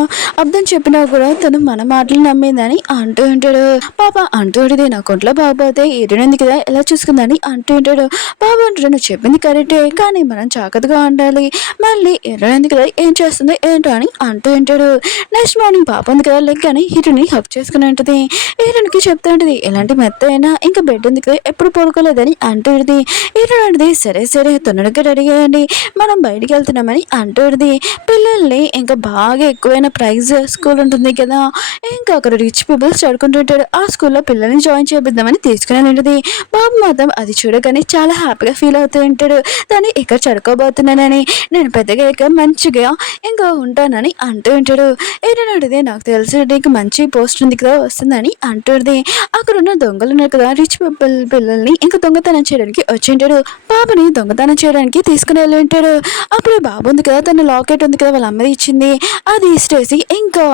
అర్థం చెప్పినా కూడా తను మన మాటలు నమ్మిందని అంటూ ఉంటాడు. పాప అంటూ ఉంటుంది, నా కొంట్లో బాబోతే హీరోయిన్ కదా ఎలా చూసుకుందని అంటూ ఉంటాడు. బాబు అంటాడు, నువ్వు చెప్పింది కరెక్టే, కానీ మనం జాగ్రత్తగా ఉండాలి, మళ్ళీ హీరోయిన్ కదా ఏం చేస్తుందో ఏంటో అని అంటూ ఉంటాడు. నెక్స్ట్ మార్నింగ్ పాప ఉంది కదా లెగ్ అని హీరోని హక్ చేసుకుని ఉంటుంది. హీరోయిన్కి చెప్తూ ఉంటుంది, ఎలాంటి మెత్త అయినా ఇంకా బెడ్ ఉంది కదా ఎప్పుడు పడుకోలేదని అంటూ ఉంటుంది. హీరోయిన్ది సరే సరే తొందరగా రెడీ అయ్యండి, మనం బయటికి వెళ్తున్నామని అంటుంది. పిల్లల్ని ఇంకా బాగా ఎక్కువైన ప్రైజ్ స్కూల్ ఉంటుంది కదా, ఇంకా అక్కడ రిచ్ పీపుల్స్ చదువుకుంటుంటాడు. ఆ స్కూల్లో పిల్లల్ని జాయిన్ చేపిద్దామని తీసుకుని ఉంటుంది. బాబు మాత్రం అది చూడగానే చాలా హ్యాపీగా ఫీల్ అవుతూ ఉంటాడు. దాన్ని ఇక్కడ చదువుకోబోతున్నానని, నేను పెద్దగా ఇక మంచిగా ఇంకా ఉంటానని అంటూ ఉంటాడు. ఏంటంటే నాకు తెలిసి నీకు మంచి పోస్ట్ ఉంది కదా వస్తుందని అంటుంది. అక్కడ ఉన్న దొంగలు ఉన్నారు కదా రిచ్ పీపుల్ పిల్లల్ని ఇంకా దొంగతనం చేయడానికి వచ్చి ఉంటాడు. బాబుని దొంగతనం చేయడానికి తీసుకుని వెళ్ళి ఉంటాడు. అప్పుడు బాబు ఉంది కదా, తన లాకెట్ ఉంది కదా వాళ్ళ అమ్మది ఇచ్చింది, అది ఇష్టేసి ఇంకా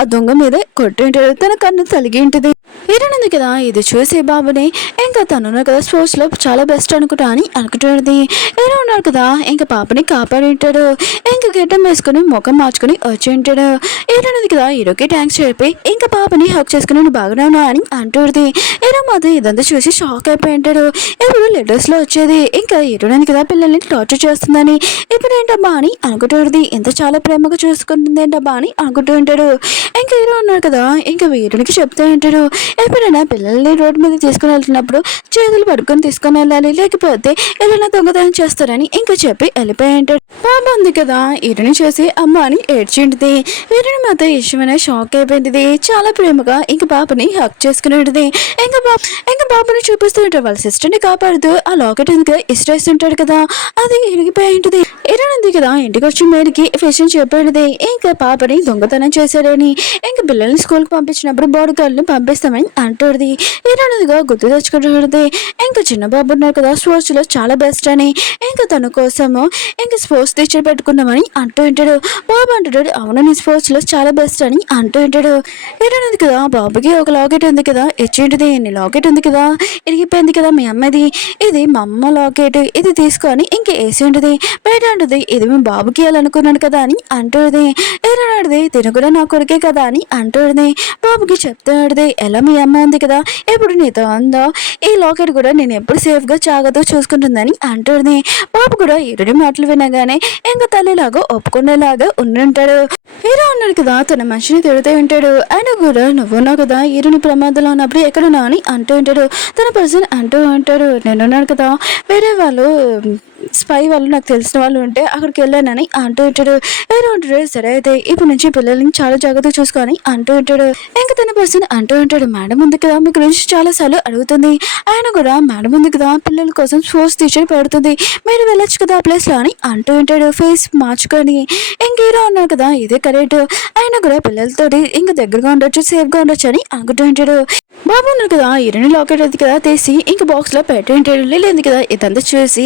ఆ దొంగ మీద కొట్టి ఉంటాడు. తన కన్ను తలిగి ఉంటుంది. హీరోయిన్ ఉంది కదా ఇది చూసి బాబుని ఇంకా తను కదా స్పోర్ట్స్ లో చాలా బెస్ట్ అనుకుంటా అని అనుకుంటుంది. హీరో ఉన్నాడు కదా ఇంకా పాపని కాపాడి ఉంటాడు. ఇంకా గిడ్డం వేసుకుని ముఖం మార్చుకుని వచ్చి ఉంటాడు. హీరోయిన్ ఉంది కదా హీరోకి థ్యాంక్స్ చెప్పి ఇంకా పాపని హక్ చేసుకుని నువ్వు బాగున్నావునా అని అంటుంది. హీరో మాత్రం ఇదంతా చూసి షాక్ అయిపోయి ఉంటాడు. ఇప్పుడు లెటర్స్ లో వచ్చేది ఇంకా హీరోయిన్ కదా పిల్లల్ని టార్చర్ చేస్తుందని, ఇప్పుడు ఏంటబ్బా అని అనుకుంటుంది. ఎంత చాలా ప్రేమగా చూసుకుంటుంది ఏంటబ్బా అని అనుకుంటూ ఉంటాడు. ఇంకా హీరో ఉన్నాడు కదా ఇంకా వీరునికి చెప్తూ ఉంటాడు, ఎప్పుడైనా పిల్లల్ని రోడ్డు మీద తీసుకుని వెళ్తున్నప్పుడు చేతులు పట్టుకొని తీసుకొని వెళ్ళాలి, లేకపోతే ఏదైనా దొంగతనం చేస్తారని ఇంకా చెప్పి వెళ్ళిపోయి ఉంటాడు. బాబు ఉంది కదా హీరోని చూసి అమ్మ అని ఏడ్చింటుంది. వీరుని మాత్రం ఇష్టమైన షాక్ అయిపోయింది. చాలా ప్రేమగా ఇంకా బాబుని హక్ చేసుకుని ఉంటుంది. ఇంకా బాబుని చూపిస్తూ ఉంటాడు. వాళ్ళ సిస్టర్ని కాపాడుతూ ఆ లాకెట్ ఉంది కదా ఇష్టేస్తుంటాడు కదా, అది ఇరిగిపోయి ఉంటుంది. హీరోయిన్ ఉంది కదా ఇంటికి వచ్చి మేడికి విషయం చెప్పేది ఇంకా పాపని దొంగతనం చేశాడని, ఇంకా పిల్లల్ని స్కూల్కి పంపించినప్పుడు బాడీ గార్డ్ని పంపిస్తామని అంటుంది. హీరోయిన్గా గుర్తు తెచ్చుకుంటుంది. ఇంకా చిన్న బాబు ఉన్నారు కదా స్పోర్ట్స్ లో చాలా బెస్ట్ అని, ఇంకా తన కోసము ఇంకా స్పోర్ట్స్ టీచర్ పెట్టుకున్నామని అంటూ ఉంటాడు. బాబు అంటాడు, అవును నీ స్పోర్ట్స్ లో చాలా బెస్ట్ అని అంటూ ఉంటాడు. హీరోయిన్ ఉంది కదా బాబుకి ఒక లాకెట్ ఉంది కదా ఇచ్చింటుంది. నీ లాకెట్ ఉంది కదా ఇరిగిపోయింది కదా మీ అమ్మది, ఇది మా అమ్మ లాకెట్, ఇది తీసుకొని ఇంకా వేసి ఉంటుంది. బయట అంటుంది, ఇది మేము బాబుకి ఇవ్వాలనుకున్నాను కదా అని అంటుంది. ఏనాడిది తిను కూడా నా కొడుకే కదా అని అంటుంది. బాబుకి చెప్తాడు, ఎలా మీ అమ్మ ఉంది కదా ఎప్పుడు నీతో ఉందో, ఈ లాకెట్ కూడా నేను ఎప్పుడు సేఫ్గా జాగ్రత్తగా చూసుకుంటుందని అంటుంది. బాబు కూడా హీరోని మాటలు వినగానే ఇంకా తల్లిలాగా ఒప్పుకునేలాగా ఉండుంటాడు. హీరో ఉన్నాడు కదా తన మనిషిని తిడుతూ ఉంటాడు. ఆయన కూడా నువ్వున్నావు కదా హీరోని ప్రమాదంలో ఉన్నప్పుడు ఎక్కడున్నావు అని అంటూ ఉంటాడు. తన పర్సన్ అంటూ ఉంటాడు, నేనున్నాను కదా వేరే వాళ్ళు స్పై వాళ్ళు నాకు తెలిసిన వాళ్ళు ఉంటే అక్కడికి వెళ్ళానని అంటూ ఉంటాడు. హీరో ఉంటాడు, సరే అయితే ఇప్పుడు నుంచి పిల్లల్ని చాలా జాగ్రత్తగా చూసుకొని అంటూ ఉంటాడు. ఇంకా తన పర్సన్ అంటూ ఉంటాడు, మేడం ఉంది కదా మీ గురించి చాలా సార్లు అడుగుతుంది. ఆయన కూడా మేడం ఉంది కదా పిల్లల కోసం స్పోర్ట్స్ టీచర్ పెడుతుంది, మీరు వెళ్ళొచ్చు కదా ఆ ప్లేస్లో అని అంటూ ఉంటాడు ఫేస్ మార్చుకొని. ఇంక హీరో ఉన్నాడు కదా ఇదే కరెక్ట్, ఆయన కూడా పిల్లలతోటి ఇంకా దగ్గరగా ఉండొచ్చు సేఫ్గా ఉండొచ్చు అని అనుకుంటూ ఉంటాడు. బాబు ఉన్నాడు కదా హీరోని లాకెట్ ఉంది కదా తీసి ఇంక బాక్స్లో పెట్టి ఉంటాడు. లేదు కదా ఇదంతా చూసి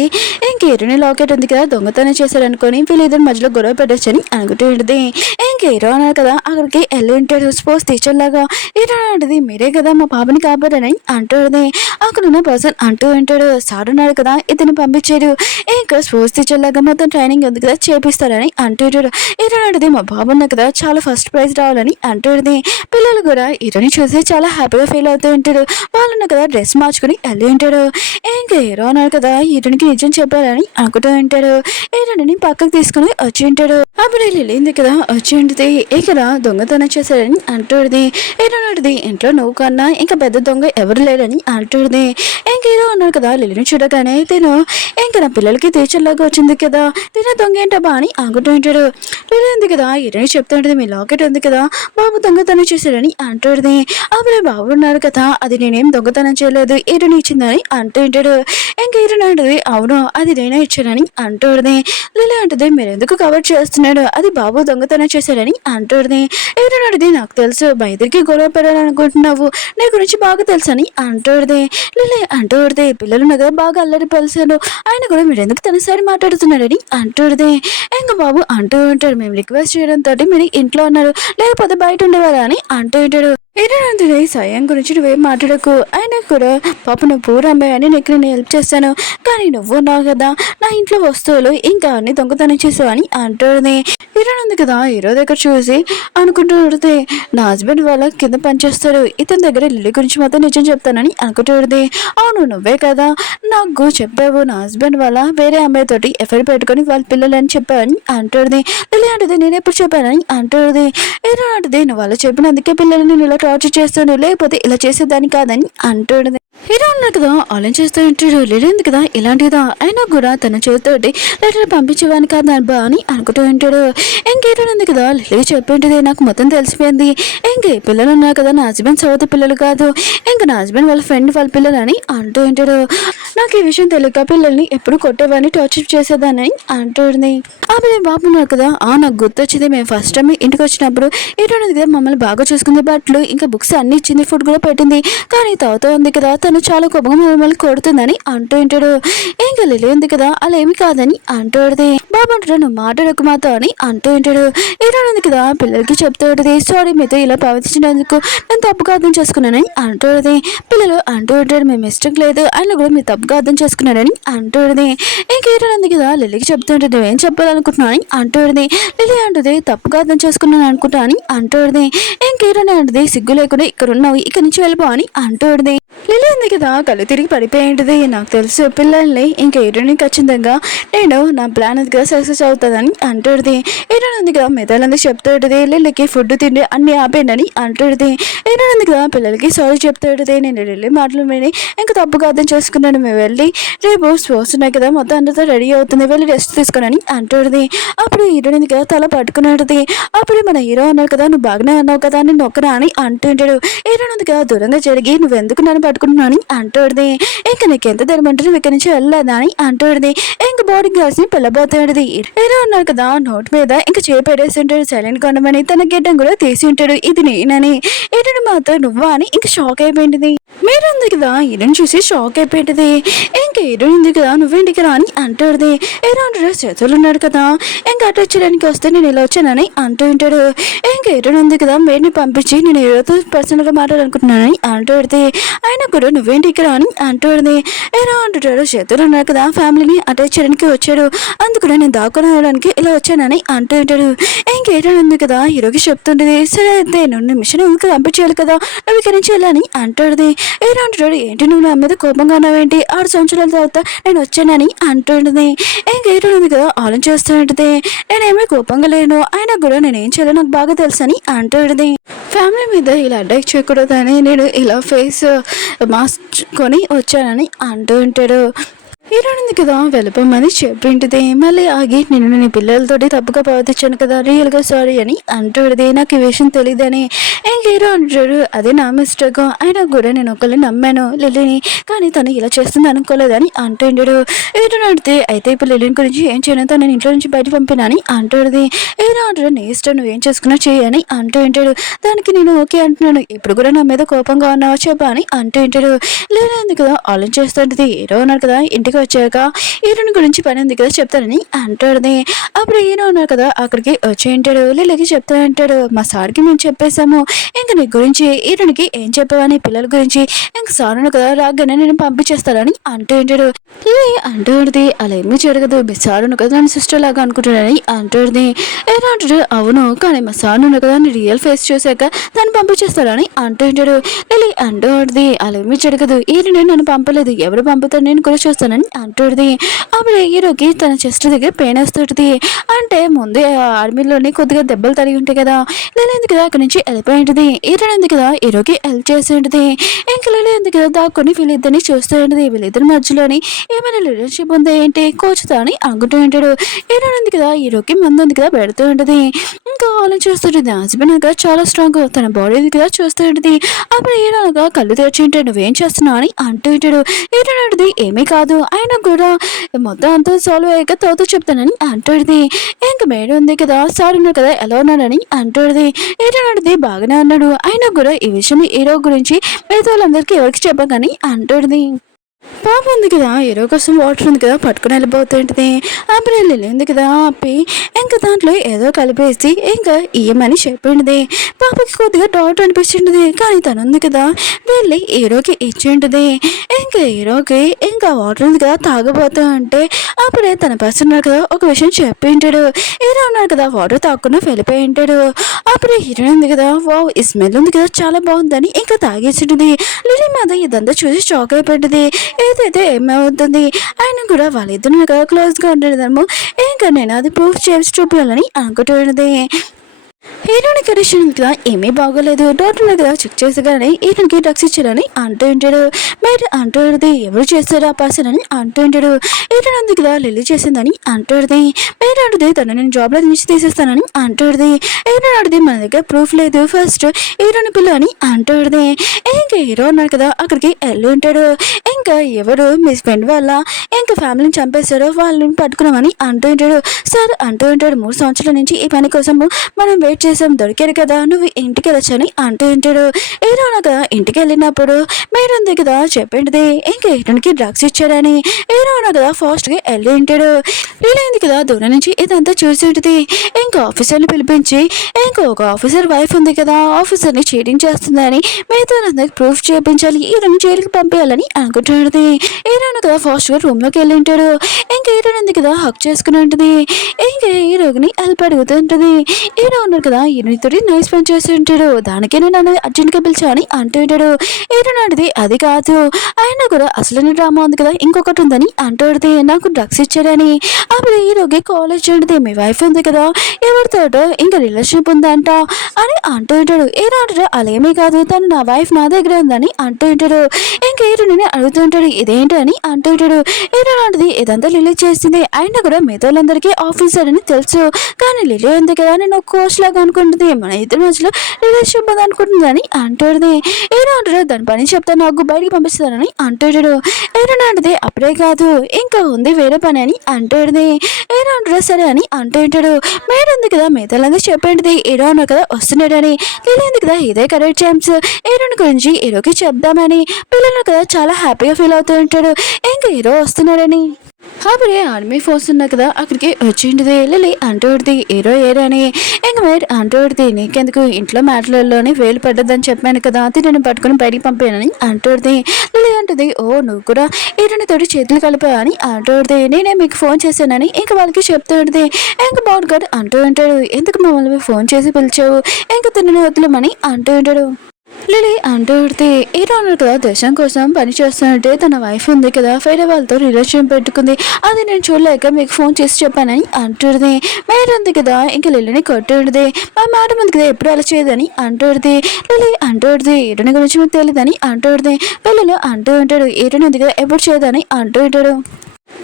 ఇంక హీరోని లాకెట్ ఉంది కదా దొంగతనం చేశాడు అనుకొని వీళ్ళిద్దరు మధ్యలో గొడవ పెట్టచ్చని అనుకుంటూ ఉంటుంది. ఇంక హీరో అన్నాడు కదా అక్కడికి వెళ్ళి ఉంటాడు స్పోర్ట్స్ టీచర్ లాగా. హీరో అంటది, మీరే కదా మా పాపని కాపాడని అంటుంది. అక్కడ ఉన్న పర్సన్ అంటూ ఉంటాడు, సార్ ఉన్నాడు కదా ఇతను పంపించాడు, ఇంకా స్పోర్ట్స్ టీచర్ లాగా మొత్తం ట్రైనింగ్ ఉంది కదా చేపిస్తారని అంటుంటాడు. హీరో అంటది, మా బాబు ఉన్నా కదా చాలా ఫస్ట్ ప్రైజ్ రావాలని అంటుంది. పిల్లలు కూడా హీరోని చూసి చాలా హ్యాపీగా ఫీల్ అవుతూ ఉంటాడు. వాళ్ళను కదా డ్రెస్ మార్చుకుని వెళ్ళి ఉంటాడు. ఇంకా హీరో అన్నాడు కదా హీరోనికి నిజం చెప్పాలని అనుకుంటూ ఉంటాడు. హీరోని పక్కకు తీసుకుని వచ్చి ఉంటాడు. అప్పుడు వెళ్ళింది కదా వచ్చి ఉంటుంది. ఇక్కడ దొంగతనం చేశాడని అంటుంది. హీరో అన్నది ఇంట్లో నువ్వు కన్నా ఇంకా పెద్ద దొంగ ఎవరు లేరని అంటుంది. ఇంక హీరో అన్నాడు కదా లిలీని చూడగానే తిను ఇంకా నా పిల్లలకి టీచర్ లాగా వచ్చింది కదా తిన దొంగ ఏంటబ్బా అని అనుకుంటూ ఉంటాడు. లిలీ ఉంది కదా హీరోని చెప్తూ ఉంటుంది మీ లాకెట్ ఉంది కదా బాబు దొంగతనం చేశాడని అంటుంది. అప్పుడు బాబు ఉన్నారు కదా అది నేనేం దొంగతనం చేయలేదు హీరోని ఇచ్చిందని అంటూ ఉంటాడు. ఇంకా హీరోని అంటుంది అవును అది నేనే ఇచ్చానని అంటుంది. లిలీ అంటుంది మీరు ఎందుకు కవర్ చేస్తున్నాడు అది బాబు దొంగతనం చేశాడని అంటుంది. హీరోని అడిగి నాకు తెలుసు బయటికి గొడవ పెడాలనుకుంటున్నావు నీ గురించి బాగా తెలుసు అని అంటుంది. లిలీ అంటుంది పిల్లలు నగర బాగా అల్లరి పలిసాడు ఆయన కూడా మీరు ఎందుకు తనసారి మాట్లాడుతున్నాడని అంటుంది. ఇంకా బాబు అంటూ ఉంటాడు మేము రిక్వెస్ట్ చేయడంతో మీరు ఇంట్లో ఉన్నారు లేకపోతే బయట ఉండేవారా అని అంటూ ఉంటాడు. ఏంటంటే సయం గురించి నువ్వేం మాట్లాడకు అయినా కూడా పాప నువ్వు పూర అమ్మాయని నీకు నేను హెల్ప్ చేస్తాను కానీ నువ్వు ఉన్నావు కదా నా ఇంట్లో వస్తువులు ఇంకా అన్ని దొంగతనం చేసావు అని అంటుంది. హీరో ఉంది కదా హీరో దగ్గర చూసి అనుకుంటూ ఉంటుంది నా హస్బెండ్ వాళ్ళ కింద పనిచేస్తాడు ఇతని దగ్గర లిల్లీ గురించి మాత్రం నిజం చెప్తానని అనుకుంటూ ఉంటుంది. అవును నువ్వే కదా నాకు చెప్పావు నా హస్బెండ్ వాళ్ళ వేరే అమ్మాయితోటి ఎఫ్ఐఆర్ పెట్టుకొని వాళ్ళ పిల్లలని చెప్పావని అంటుంది. లిల్లీ అంటుంది నేను ఎప్పుడు చెప్పానని అంటుంది. హీరో అంటుంది నువ్వు వాళ్ళు చెప్పినందుకే పిల్లలని నేను ఇలా టార్చర్ చేస్తాను లేకపోతే ఇలా చేసేదాన్ని కాదని అంటుంది. హీరో అన్నాడు కదా ఆలోచిస్తూ ఉంటాడు లిల్లీ ఉంది కదా ఇలాంటిదా అయినా కూడా తన చేతితోటి లెటర్ పంపించేవాని కాదు అబ్బా అని అనుకుంటూ ఉంటాడు. ఇంకేటో ఉంది కదా లిల్లీ చెప్పింటిది నాకు మొత్తం తెలిసిపోయింది ఇంకే పిల్లలు ఉన్నారు కదా నా హస్బెండ్ సౌత్ పిల్లలు కాదు ఇంకా నా హస్బెండ్ వాళ్ళ ఫ్రెండ్ వాళ్ళ పిల్లలు అని అంటూ ఉంటాడు. నాకు ఈ విషయం తెలియక పిల్లల్ని ఎప్పుడు కొట్టేవాడిని టార్చర్ చేసేదాన్ని అంటుంది. అప్పుడు బాబు ఉన్నారు కదా నాకు గుర్తొచ్చింది మేము ఫస్ట్ టైం ఇంటికి వచ్చినప్పుడు ఏంటో కదా మమ్మల్ని బాగా చూసుకుంది బట్టలు ఇంకా బుక్స్ అన్ని ఇచ్చింది ఫుడ్ కూడా పెట్టింది కానీ తాత ఉంది కదా తను చాలా కోపంగా మమ్మల్ని కొడుతుందని అంటూ ఉంటాడు. ఇంకా లిల్లీ ఉంది కదా అలా ఏమి కాదని అంటుంది. బాబు అంటాడు నువ్వు మాట్లాడకు మాతో అని అంటూ ఉంటాడు. హీరో ఉంది కదా పిల్లలకి చెప్తూ ఉంటుంది సారీ మీతో ఇలా ప్రవర్తించినందుకు నేను తప్పుగా అర్థం చేసుకున్నానని అంటుంది. పిల్లలు అంటూ ఉంటాడు మేము మిస్టేక్ లేదు ఆయన కూడా మీరు తప్పుగా అర్థం చేసుకున్నాడని అంటుంది. ఇంక హీరో ఉంది కదా లిల్లీకి చెప్తూ ఉంటుంది నువ్వేం చెప్పాలనుకుంటున్నావు అని అంటుంది. లిల్లీ అంటుంది తప్పుగా అర్థం చేసుకున్నాను అనుకుంటా అని అంటుంది. ఇంక హీరోని అంటుంది సిగ్గు లేకుండా ఇక్కడ ఉన్నావు ఇక్కడి నుంచి వెళ్ళిపో అని అంటుంది. లిల్లీ ఉంది కదా కళ్ళు తిరిగి పడిపోయింది నాకు తెలుసు పిల్లల్ని ఇంకా హీరోని ఖచ్చితంగా నేను నా ప్లాన్ అది కదా సక్సెస్ అవుతుందని అంటుంది. హీరోని ఉంది కదా మిగతాలందరూ చెప్తూ ఉంటుంది లిల్లీకి ఫుడ్ తిండి అన్ని ఆపేయండి అంటుంది. హీరోని ఉంది కదా పిల్లలకి సారీ చెప్తూ ఉంటుంది నేను లిల్లీ మాటలు విని ఇంకా తప్పుగా అర్థం చేసుకున్నాను మేము వెళ్ళి రేపు స్పోర్ట్స్ ఉన్నాయి కదా మొత్తం అందరితో రెడీ అవుతుంది వెళ్ళి రెస్ట్ తీసుకున్నాని అంటుంది. అప్పుడు హీరోని ఉంది కదా తల పట్టుకున్నది. అప్పుడు మన హీరో అన్నాడు కదా నువ్వు బాగానే అన్నావు కదా అని నొక్కరా అని అంటుంటాడు. హీరోని ఉంది కదా దూరంగా జరిగి నువ్వు ఎందుకు నన్ను పట్టుకుంటున్నావు అని అంటుంది. ఇంకా నీకు ఎంత ధరమంటే నువ్వు ఇక్కడి నుంచి వెళ్ళలేదా అని అంటుంది. ఇంకా బోర్డింగ్ గ్లాస్ ని పిల్లబోతాడు. హీరో అన్నాడు కదా నోట్ మీద ఇంకా చేపెడేసి ఉంటాడు సైలెంట్ కొండమని తన గిడ్డం కూడా తీసి ఉంటాడు ఇది నేనని. హీరోని మాత్రం నువ్వా అని ఇంకా షాక్ అయిపోయింది. మీరు ఉంది కదా హీరోని చూసి షాక్ అయిపోయింది. ఇంకా హీరో ఉంది కదా నువ్వేంటికి రా అని అంటుంది. హీరో అంటాడు చేతులు ఉన్నాడు కదా ఇంకా అటాచ్ చేయడానికి వస్తే నేను ఇలా వచ్చానని అంటూ ఉంటాడు. ఇంకా హీరో ఉంది కదా మేడ్ని పంపించి నేను హీరోతో పర్సనల్గా మాట్లాడాలనుకుంటున్నానని అంటుంది. ఆయన కూడా నువ్వేంటి ఇక్కడ అని అంటుంది. హీరో అంటుంటాడు చేతులు ఉన్నాడు కదా ఫ్యామిలీని అటాచ్ చేయడానికి వచ్చాడు అందుకు నేను దాక్కుని రావడానికి ఇలా వచ్చానని అంటూ ఉంటాడు. ఇంకా హీరో ఉంది కదా హీరోకి చెప్తుంటుంది సరే అయితే నువ్వు మిషన్ పంపించేయాలి కదా నువ్వు ఇక్కడి నుంచి వెళ్ళని అంటుంది. హీరో అంటాడు ఏంటి నువ్వు నా మీద కోపంగా ఉన్నావేంటి 6 సంవత్సరాల తర్వాత నేను వచ్చానని అంటుంది. ఇంకా హీరో ఉంది కదా ఆలోచిస్తూ ఉంటుంది నేనేమీ కోపంగా లేను అయినా కూడా నేనేం చేయాలో నాకు బాగా తెలుసు అని అంటుంది. ఫ్యామిలీ మీద ఇలా అటాక్ చేయకూడదని నేను ఇలా ఫేస్ మాస్క్ కొని వచ్చానని అంటూ ఉంటాడు. హీరోయిన్ ఉంది కదా వెళ్ళిపోమని చెప్పింటిది మళ్ళీ ఆగి నేను నీ పిల్లలతోటి తప్పుగా ప్రవర్తించాను కదా రియల్గా సారీ అని అంటుంది. నాకు ఈ విషయం తెలియదని ఇంక హీరో అంటాడు అదే నా మిస్టేక్ అయినా కూడా నేను ఒకళ్ళని నమ్మాను లిల్లీని కానీ తను ఇలా చేస్తుంది అనుకోలేదని అంటుంటాడు. హీరోని అడిగితే అయితే ఇప్పుడు లిల్లీని గురించి ఏం చేయను తను ఇంట్లో నుంచి బయట పంపినని అంటుంది. హీరో అంటాడు నీ ఇష్టం నువ్వేం చేసుకున్నా చేయని అంటూ ఉంటాడు. దానికి నేను ఓకే అంటున్నాను ఇప్పుడు కూడా నా మీద కోపంగా ఉన్నావా చెప్పా అని అంటూ ఉంటాడు. లేదు కదా ఆలోచిస్తుంటది హీరో ఉన్నాడు కదా ఇంటికి ఇంటికి వచ్చాక హీరోని గురించి పని ఉంది కదా చెప్తానని అంటాడు. అప్పుడు హీరో ఉన్నారు కదా అక్కడికి వచ్చి ఉంటాడు. లిలీకి చెప్తా అంటాడు, మా సార్కి మేము చెప్పేశాము, ఇంక నీ గురించి హీరోనికి ఏం చెప్పావని పిల్లల గురించి, ఇంక సార్ కదా రాగానే నేను పంపించేస్తానని అంటూ ఉంటాడు. లిలీ అంటూ ఉంటుంది, అలా ఏమీ జరగదు, మీ సార్ కదా నన్ను సిస్టర్ లాగా అనుకుంటాడని అంటుంది. ఎలా అంటాడు, అవును కానీ మా సార్ కదా నీ రియల్ ఫేస్ చూసాక దాన్ని పంపించేస్తాడని అంటూ ఉంటాడు. లిలీ అంటూ ఉంటుంది, అలా ఏమీ జరగదు, హీరోని నన్ను పంపలేదు, ఎవరు పంపుతారు నేను కూడా చూస్తానని అంటుంది. అప్పుడు హీరోకి తన చెస్ట్ దగ్గర పెయిన్ వస్తుంటుంది. అంటే ముందే ఆర్మీలోని కొద్దిగా దెబ్బలు తగిలి ఉంటాయి కదా, లిలీ ఎందుకు కదా అక్కడి నుంచి వెళ్ళిపోయి ఉంటుంది. హీరో ఎందుకు కదా హీరోకి హెల్ప్ చేసి ఉంటుంది. ఇంకా లిలీ ఎందుకు కదా దాక్కుని వీళ్ళిద్దరిని చూస్తూ ఉంటుంది. వీళ్ళిద్దరి మధ్యలోని ఏమైనా రిలేషన్షిప్ ఉందా ఏంటి కోచ్తో అని అనుకుంటూ ఉంటాడు. హీరో ఉంది కదా హీరోకి మందు ఉంది కదా పెడుతూ ఉంటుంది. ఇంకా వాళ్ళని చూస్తుంటుంది. హస్బెండ్ కదా చాలా స్ట్రాంగ్, తన బాడీ కదా చూస్తూ ఉంటుంది. అప్పుడు హీరో అనగా కళ్ళు తెరిచి ఉంటాడు, నువ్వేం చేస్తున్నావు అని అంటూ ఉంటాడు. హీరో అంటుంది, ఏమీ కాదు, అయినా కూడా మొత్తం అంతా సాల్వ్ అయ్యాక తోతో చెప్తానని అంటుంది. ఇంక మేడం ఉంది కదా సార్ ఉన్నారు కదా ఎలా ఉన్నాడని అంటుంది. హీరో అంటుంది, బాగానే ఉన్నాడు, అయినా కూడా ఈ విషయం హీరో గురించి మిగతా వాళ్ళందరికీ ఎవరికి చెప్పగాని అంటుంది. పాప ఉంది కదా హీరో కోసం వాటర్ ఉంది కదా పట్టుకుని వెళ్ళిపోతుంటుంది. అప్పుడు లిల్లీ ఉంది కదా ఆపి ఇంకా దాంట్లో ఏదో కలిపేసి ఇంకా ఇయ్యమని చెప్పింది. పాపకి కొద్దిగా డౌట్ అనిపించింది, కానీ తను ఉంది కదా వెళ్ళి హీరోకి ఇచ్చి ఉంటుంది. ఇంకా హీరోకి ఇంకా వాటర్ ఉంది కదా తాగబోతూ అంటే అప్పుడే తన పర్సన్ ఉన్నారు కదా ఒక విషయం చెప్పి ఉంటాడు. హీరో ఉన్నారు కదా వాటర్ తాగకుండా వెళ్ళిపోయి ఉంటాడు. అప్పుడు హీరో ఉంది కదా వావ్ ఈ స్మెల్ ఉంది కదా చాలా బాగుందని ఇంకా తాగేసింటుంది. లిల్లీ మాద ఇదంతా చూసి షాక్ అయిపోయింది. ఏదైతే ఏమవుతుంది ఆయన కూడా వాళ్ళిద్దరు కదా క్లోజ్గా ఉండేదేమో, ఇంకా నేను అది ప్రూఫ్ చేసి చూపించాలని అనుకుంటున్నది. హీరోని కండిషన్ కదా ఏమీ బాగోలేదు, డాక్టర్ కదా చెక్ చేసగానే హీరోనికి డ్రగ్స్ ఇచ్చారని అంటూ ఉంటాడు. మీరు అంటూ ఉంటుంది, ఎవరు చేస్తారు ఆ పర్సన్ అని అంటూ ఉంటాడు. హీరోని ఉంది కదా లిల్లీ చేసిందని అంటుంది. మీరు అంటుంది తను నేను జాబ్లో నుంచి తీసేస్తానని అంటుంది. హీరోని అడిది మన దగ్గర ప్రూఫ్ లేదు, ఫస్ట్ హీరోని పిల్ల అని అంటుంది. ఇంకా హీరో ఉన్నాడు కదా అక్కడికి వెళ్ళి ఉంటాడు. ఇంకా ఎవరు మీ ఫ్రెండ్ వల్ల ఇంకా ఫ్యామిలీని చంపేశారో వాళ్ళని పట్టుకున్నామని అంటూ ఉంటాడు. సార్ అంటూ ఉంటాడు, 3 సంవత్సరాల నుంచి ఈ పని కోసము మనం వెయిట్ చేసాం, దొరికారు కదా నువ్వు ఇంటికి వెళ్ళొచ్చని అంటూ ఉంటాడు. హీరో కదా ఇంటికి వెళ్ళినప్పుడు మీరు ఉంది కదా చెప్పింది ఇంకా హీరోనికి డ్రగ్స్ ఇచ్చాడని. హీరో కదా ఫాస్ట్గా వెళ్ళి ఉంటాడు. వీలైంది కదా దూరం నుంచి ఇదంతా చూసి ఉంటుంది. ఇంకా ఆఫీసర్ని పిలిపించి ఇంకా ఒక ఆఫీసర్ వైఫ్ ఉంది కదా ఆఫీసర్ని చీటింగ్ చేస్తుందని మిగతా అందరికి ప్రూఫ్ చేయించాలి, హీరోని జైలుకి పంపించాలని అనుకుంటున్నది. హీరో కదా ఫాస్ట్గా రూమ్లోకి వెళ్ళి ఉంటాడు. ఇంకా హీరోని ఉంది కదా హక్ చేసుకుని ఉంటుంది. ఇంకా హీరోని హెల్ప్ అడుగుతూ ఉంటుంది. హీరో ఉన్నారు కదా హీరోనితో నైస్ పని చేసి ఉంటాడు, దానికే నేను అర్జెంట్గా పిలిచా అని అంటూ ఉంటాడు. హీరో నాటిది అది కాదు, ఆయన కూడా అసలు డ్రామా ఉంది కదా ఇంకొకటి ఉందని అంటుంది, నాకు డ్రగ్స్ ఇచ్చాడని. అప్పుడు హీరోకి కాలేజ్ ఉంటుంది, మీ వైఫ్ ఉంది కదా ఎవరితో ఇంకా రిలేషన్షిప్ ఉందంట అని అంటూ ఉంటాడు. హీరో అంటాడు, అలేమీ కాదు, తను నా వైఫ్ నా దగ్గర ఉందని అంటూ ఉంటాడు. ఇంకా హీరోని అడుగుతూ ఉంటాడు, ఇదేంటి అని అంటూ ఉంటాడు. హీరో లాంటిది ఇదంతా లిల్లీ చేసింది, అయినా కూడా మిగతా వాళ్ళందరికీ ఆఫీసర్ అని తెలుసు, కానీ లిల్లీ ఉంది కదా నేను కోచ్ లాగా అనుకుంటుంది, మన ఇద్దరి మధ్యలో రిలేషన్షిప్ ఉంది అనుకుంటుంది అని అంటుంది. హీరో అంటాడు, దాని పని చెప్తా నాకు బయటికి పంపిస్తానని అంటాడు. హీరో లాంటిది అప్పుడే కాదు ఇంకా ఉంది వేరే పని అని అంటాడు. హీరో అంటాడు సరే అని అంటుంటాడు. మేడం ఉంది కదా మిగతాలందరూ చెప్పండి హీరో ఉన్నారు కదా వస్తున్నాడని. లిల్లీ ఉంది కదా ఇదే కరెక్ట్ ఛాన్స్ హీరోని గురించి హీరోకి చెప్దామని. పిల్లలు కదా చాలా హ్యాపీగా ఫీల్ అవుతూ ఉంటాడు ఇంకా హీరో వస్తున్నాడని. అప్పుడే ఆర్మీ ఫోర్స్ ఉన్నా కదా అక్కడికి వచ్చింది. లిల్లీ అంటుంది హీరో ఏరని. ఇంక మీరు అంటుంది నీకెందుకు ఇంట్లో మ్యాటర్లలోనే వేలు పడ్డదని చెప్పాను కదా అది నేను పట్టుకుని బయటికి పంపానని అంటుంది. లిల్లీ అంటుంది, ఓ నువ్వు కూడా హీరోని తోటి చేతులు కలిపావు అని అంటుంది. నేనే మీకు ఫోన్ చేశానని ఇంక వాళ్ళకి చెప్తూ ఉంటుంది. ఇంక బాడ్ గార్డ్ అంటూ ఉంటాడు, ఎందుకు మమ్మల్ని ఫోన్ చేసి పిలిచావు, ఇంక తిన్నని వదిలేమని అంటూ ఉంటాడు. లిల్లీ అంటూ ఉడితే హీరో అన్నారు కదా దేశం కోసం పని చేస్తున్నట్టే తన వైఫ్ ఉంది కదా వేరే వాళ్ళతో రిలేషన్ పెట్టుకుంది, అది నేను చూడలేక మీకు ఫోన్ చేసి చెప్పానని అంటుంది. మేరుంది కదా ఇంకా లిల్లీని కొట్టుడిది, మా మాట ముందు కదా ఎప్పుడు అలా చేయదని అంటుంది. లిల్లీ అంటుంది హీరోని గురించి మీకు తెలియదని అంటుంది. పిల్లలు అంటూ ఉంటాడు హీరోని ఉంది కదా ఎప్పుడు చేయదని అంటూ ఉంటాడు.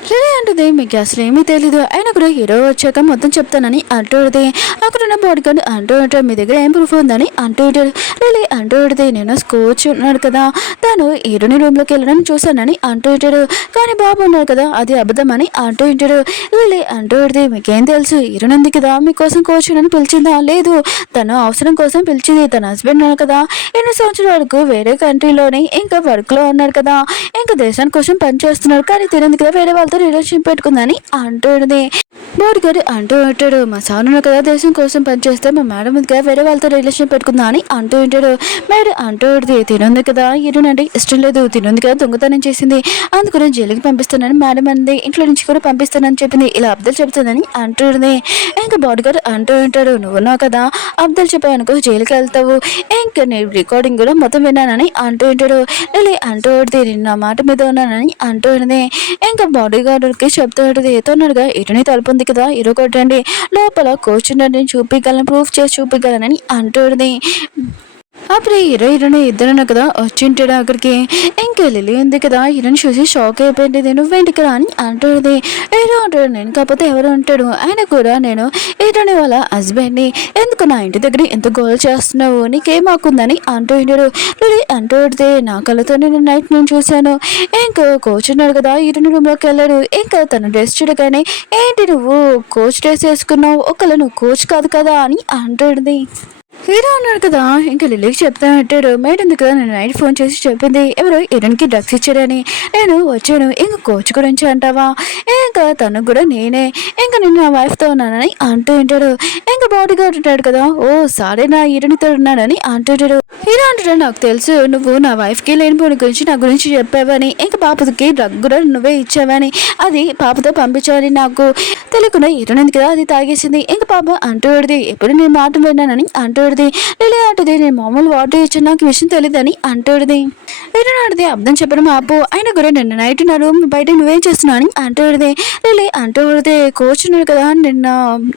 లిలీ అంటుంది, మీకు అసలు ఏమీ తెలీదు, అయినా కూడా హీరో వచ్చాక మొత్తం చెప్తానని అంటూ ఉంటుంది. అక్కడ ఉన్న బాడీ గార్డ్ అంటూ ఉంటాడు, మీ దగ్గర ఏం ప్రూఫ్ ఉందని అంటూ ఉంటాడు. లిలీ అంటూ ఉంటుంది, నేను కోచ్ ఉన్నాడు కదా, తను హీరోని రూమ్లోకి వెళ్ళడం చూశానని అంటూ ఉంటాడు. కానీ బాబు ఉన్నాడు కదా, అది అబద్ధమని అంటూ ఉంటాడు. లిలీ అంటూ ఉంటుంది, మీకేం తెలుసు, హీరోని ఉంది కదా మీకోసం కోచ్ అని పిలిచిందా? లేదు, తను అవసరం కోసం పిలిచింది. తన హస్బెండ్ ఉన్నాడు కదా, ఎన్ని సంవత్సరాల వరకు వేరే కంట్రీలోని ఇంకా వర్క్లో ఉన్నాడు కదా, ఇంకా దేశాని కోసం పనిచేస్తున్నాడు. కానీ తినంది కదా వేరే వాళ్ళతో రిలేషన్ పెట్టుకుందని అంటుంది. బోడిగాడు అంటూ ఉంటాడు, మా సార్ కదా దేశం కోసం పనిచేస్తే మా మేడం ఉంది కదా వేరే వాళ్ళతో రిలేషన్ పెట్టుకుందా అని అంటూ ఉంటాడు. మేడం అంటూ ఉంటుంది, తినుంది కదా హీరోనంటే ఇష్టం లేదు, తినుంది కదా దొంగతనం చేసింది, అందుకని జైలుకి పంపిస్తానని మేడం అంది, ఇంట్లో నుంచి కూడా పంపిస్తానని చెప్పింది, ఇలా అబ్దుల్ చెప్తుందని అంటుంది. ఇంకా బాడీగార్డ్ అంటూ ఉంటాడు, నువ్వున్నావు కదా అబ్దుల్ చెప్పావనుకో జైలుకి వెళ్తావు, ఇంకా నేను రికార్డింగ్ కూడా మొత్తం విన్నానని అంటూ ఉంటాడు. లే అంటూ ఉంటుంది, నేను నా మాట మీద ఉన్నానని అంటూ ఉంటుంది. ఇంకా బాడీగార్డుకి చెప్తూ ఉంటుంది, తొందరగా ఇటుని తలుపు ఉంది కదా ఇరు కొట్టండి, లోపల కూర్చుండండి, చూపించగలను, ప్రూఫ్ చేసి చూపించగలనని అంటుంది. అప్పుడు హీరోని ఇద్దరు కదా వచ్చింటాడు అక్కడికి. ఇంకా లిలీ ఉంది కదా హీరోని చూసి షాక్ అయిపోయింది, నువ్వేంటి కదా అని అంటుంది. హీరో అంటాడు, నేను కాకపోతే ఎవరు ఉంటాడు, ఆయన కూడా నేను హీరోని వాళ్ళ హస్బెండ్ని, ఎందుకు నా ఇంటి దగ్గర ఎంత గోల్ చేస్తున్నావు, నీకేం ఆకుందని అంటూ ఉంటాడు. లిలీ అంటూ ఉంటే, నా కళ్ళతో నేను నైట్ నేను చూశాను, ఇంకా కూర్చున్నాడు కదా హీరోని రూమ్లోకి వెళ్ళాడు, ఇంకా తను డ్రెస్ చూడగానే ఏంటి నువ్వు కోచ్ డ్రెస్ వేసుకున్నావు, ఒకళ్ళు నువ్వు కోచ్ కాదు కదా అని అంటుంది. హీరో అన్నాడు కదా, ఇంకా లిలీకి చెప్తా అంటాడు, మేడం ఉంది కదా నేను నైట్ ఫోన్ చేసి చెప్పింది ఎవరో హీరోనికి డ్రగ్స్ ఇచ్చారని, నేను వచ్చాను, ఇంక కోచ్ గురించి అంటావా, ఇంకా తను కూడా నేనే, ఇంకా నేను నా వైఫ్తో ఉన్నానని అంటూ ఉంటాడు. ఇంకా బాడీ గార్డ్ ఉంటాడు కదా, ఓ సారీ నా హీరోనితో ఉన్నానని అంటుంటాడు. హీరో అంటాడు, నాకు తెలుసు నువ్వు నా వైఫ్కి లేనిపోని గురించి నా గురించి చెప్పావని, ఇంకా పాపకి డ్రగ్ కూడా నువ్వే ఇచ్చావని, అది పాపతో పంపించావని నాకు తెలియకుండా హీరోని కదా అది తాగేసింది, ఇంకా పాప అంటూడిది ఎప్పుడు నేను మాట విన్నానని అంటూడిది. లిలీ అంటుంది, నేను మామూలు వాటర్ ఇచ్చాను, నాకు విషయం తెలియదని అంటూడిది. హీరో ఆడిది అర్థం చెప్పడం ఆపు, ఆయన కూడా నిన్న నైట్ నా రూమ్ బయట నువ్వేం చేస్తున్నావు అని అంటూడిది. లిలీ అంటూడిది, కోచ్ ఉన్నాడు కదా నిన్న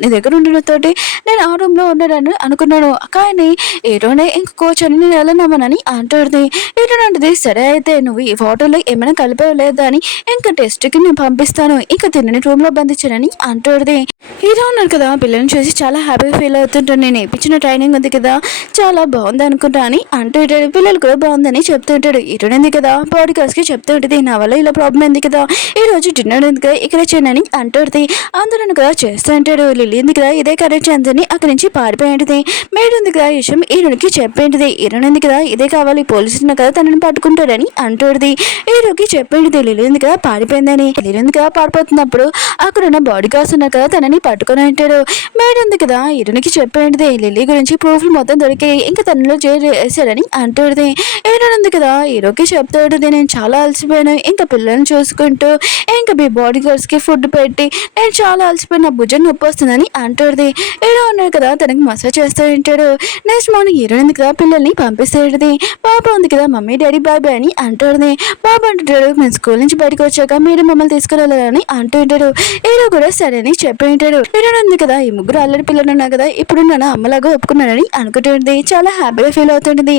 నీ దగ్గర ఉండడంతోటి నేను ఆ రూమ్లో ఉన్నాడని అనుకున్నాను, కానీ హీరోనే ఇంక కోచ్ అని నేను ఎలా నమ్మనని అంటూడిది. హీరో అంటుంది, సరే అయితే నువ్వు ఈ వాటర్లో ఏమైనా కలిపేవలేదా అని, ఇంకా టెస్ట్కి నేను పంపిస్తాను, ఇంకా తిన్నని రూమ్లో బంధించానని అంటూడిది. హీరో ఉన్నారు కదా పిల్లల్ని చూసి చాలా హ్యాపీగా ఫీల్ అవుతుంటాను, నేను ఇప్పించిన ట్రైనింగ్ ఉంది కదా చాలా బాగుంది అనుకుంటా అని అంటూ ఉంటాడు. పిల్లలు కూడా బాగుందని చెప్తుంటాడు. హీరోయిన్ కదా బాడీ గార్డ్స్కి చెప్తూ ఉంటుంది, నా వల్ల ఇలా ప్రాబ్లం ఉంది కదా ఈ రోజు డిన్నర్ ఉంది కదా ఇక్కడ చేయనని అంటుంది. అందరూ కదా చేస్తూ ఉంటాడు. లిల్లీ ఉంది కదా ఇదే కరెక్ట్ అని అక్కడి నుంచి పారిపోయింది. మేడ్ ఉంది కదా ఈ విషయం హీరోకి చెప్పేంటిది. హీరోయిన్ ఉంది కదా ఇదే కావాలి, పోలీసులు కదా తనని పట్టుకుంటాడని అంటుంది. హీరోకి చెప్పేంటిది లిల్లీ ఉంది కదా పారిపోయిందని. లిల్లీ ఉంది కదా పారిపోతున్నప్పుడు అక్కడ ఉన్న బాడీ గార్డ్స్ ఉన్నారు కదా తనని పట్టుకొని ఉంటాడు. మేడ్ ఉంది కదా హీరోనికి చెప్పేంటిది లిల్లీ గురించి ప్రూఫ్లు మొత్తం దొరికాయి, ఇంకా తనలో జైలు వేసాడని అంటుంది. హీరోయిన్ ఉంది కదా హీరోకి చెప్తూ ఉంటుంది, నేను చాలా అలసిపోయాను, ఇంకా పిల్లల్ని చూసుకుంటూ ఇంకా మీ బాడీ గార్డ్స్కి ఫుడ్ పెట్టి నేను చాలా అలసిపోయిన నా భుజం నొప్పి వస్తుందని అంటుంది. హీరో ఉన్నాడు కదా తనకి మసాజ్ చేస్తూ ఉంటాడు. నెక్స్ట్ మార్నింగ్ హీరోయిన్ ఉంది కదా పిల్లల్ని పంపిస్తేది. పాప ఉంది కదా మమ్మీ డాడీ బాయ్ బాయ్ అని అంటుంది. పాప అంటుంటాడు, మేము స్కూల్ నుంచి బయటకు వచ్చాక మీరు మమ్మల్ని తీసుకురాలని అంటూ ఉంటాడు. హీరో కూడా సరే అని చెప్పి ఉంటాడు. హీరోయిన్ ఉంది కదా ఈ ముగ్గురు అల్లరి పిల్లలు ఉన్నా కదా ఇప్పుడు నన్ను అమ్మలాగా ఒప్పుకున్నానని అనుకుంటుంది. చాలా హ్యాపీగా ఫీల్ అవుతుంది.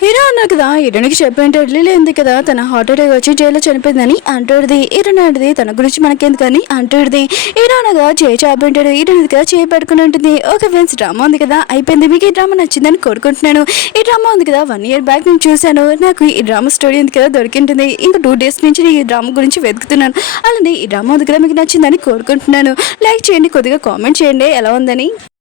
హీరో అన్నారు కదా హీరోనికి చెప్పేంటే లిల్లీ ఉంది కదా తన హార్ట్ అటాక్ వచ్చి జైల్లో చనిపోయిందని అంటుంది. హీరోయిన్ అంటుంది తన గురించి మనకెందుకని అంటుంది. హీరో అనగా చేయి చాపింటాడు. హీరోయిన్ కదా చేయి పట్టుకుని ఉంటుంది. ఓకే ఫ్రెండ్స్ డ్రామా ఉంది కదా అయిపోయింది. మీకు ఈ డ్రామా నచ్చిందని కోరుకుంటున్నాను. ఈ డ్రామా ఉంది కదా 1 year బ్యాక్ నేను చూశాను. నాకు ఈ డ్రామా స్టోరీ ఉంది కదా దొరికింటుంది. ఇంకా 2 days నుంచి ఈ డ్రామా గురించి వెతుకుతున్నాను. అలానే ఈ డ్రామా ఉంది కదా మీకు నచ్చిందని కోరుకుంటున్నాను. లైక్ చేయండి, కొద్దిగా కామెంట్ చేయండి ఎలా ఉందని.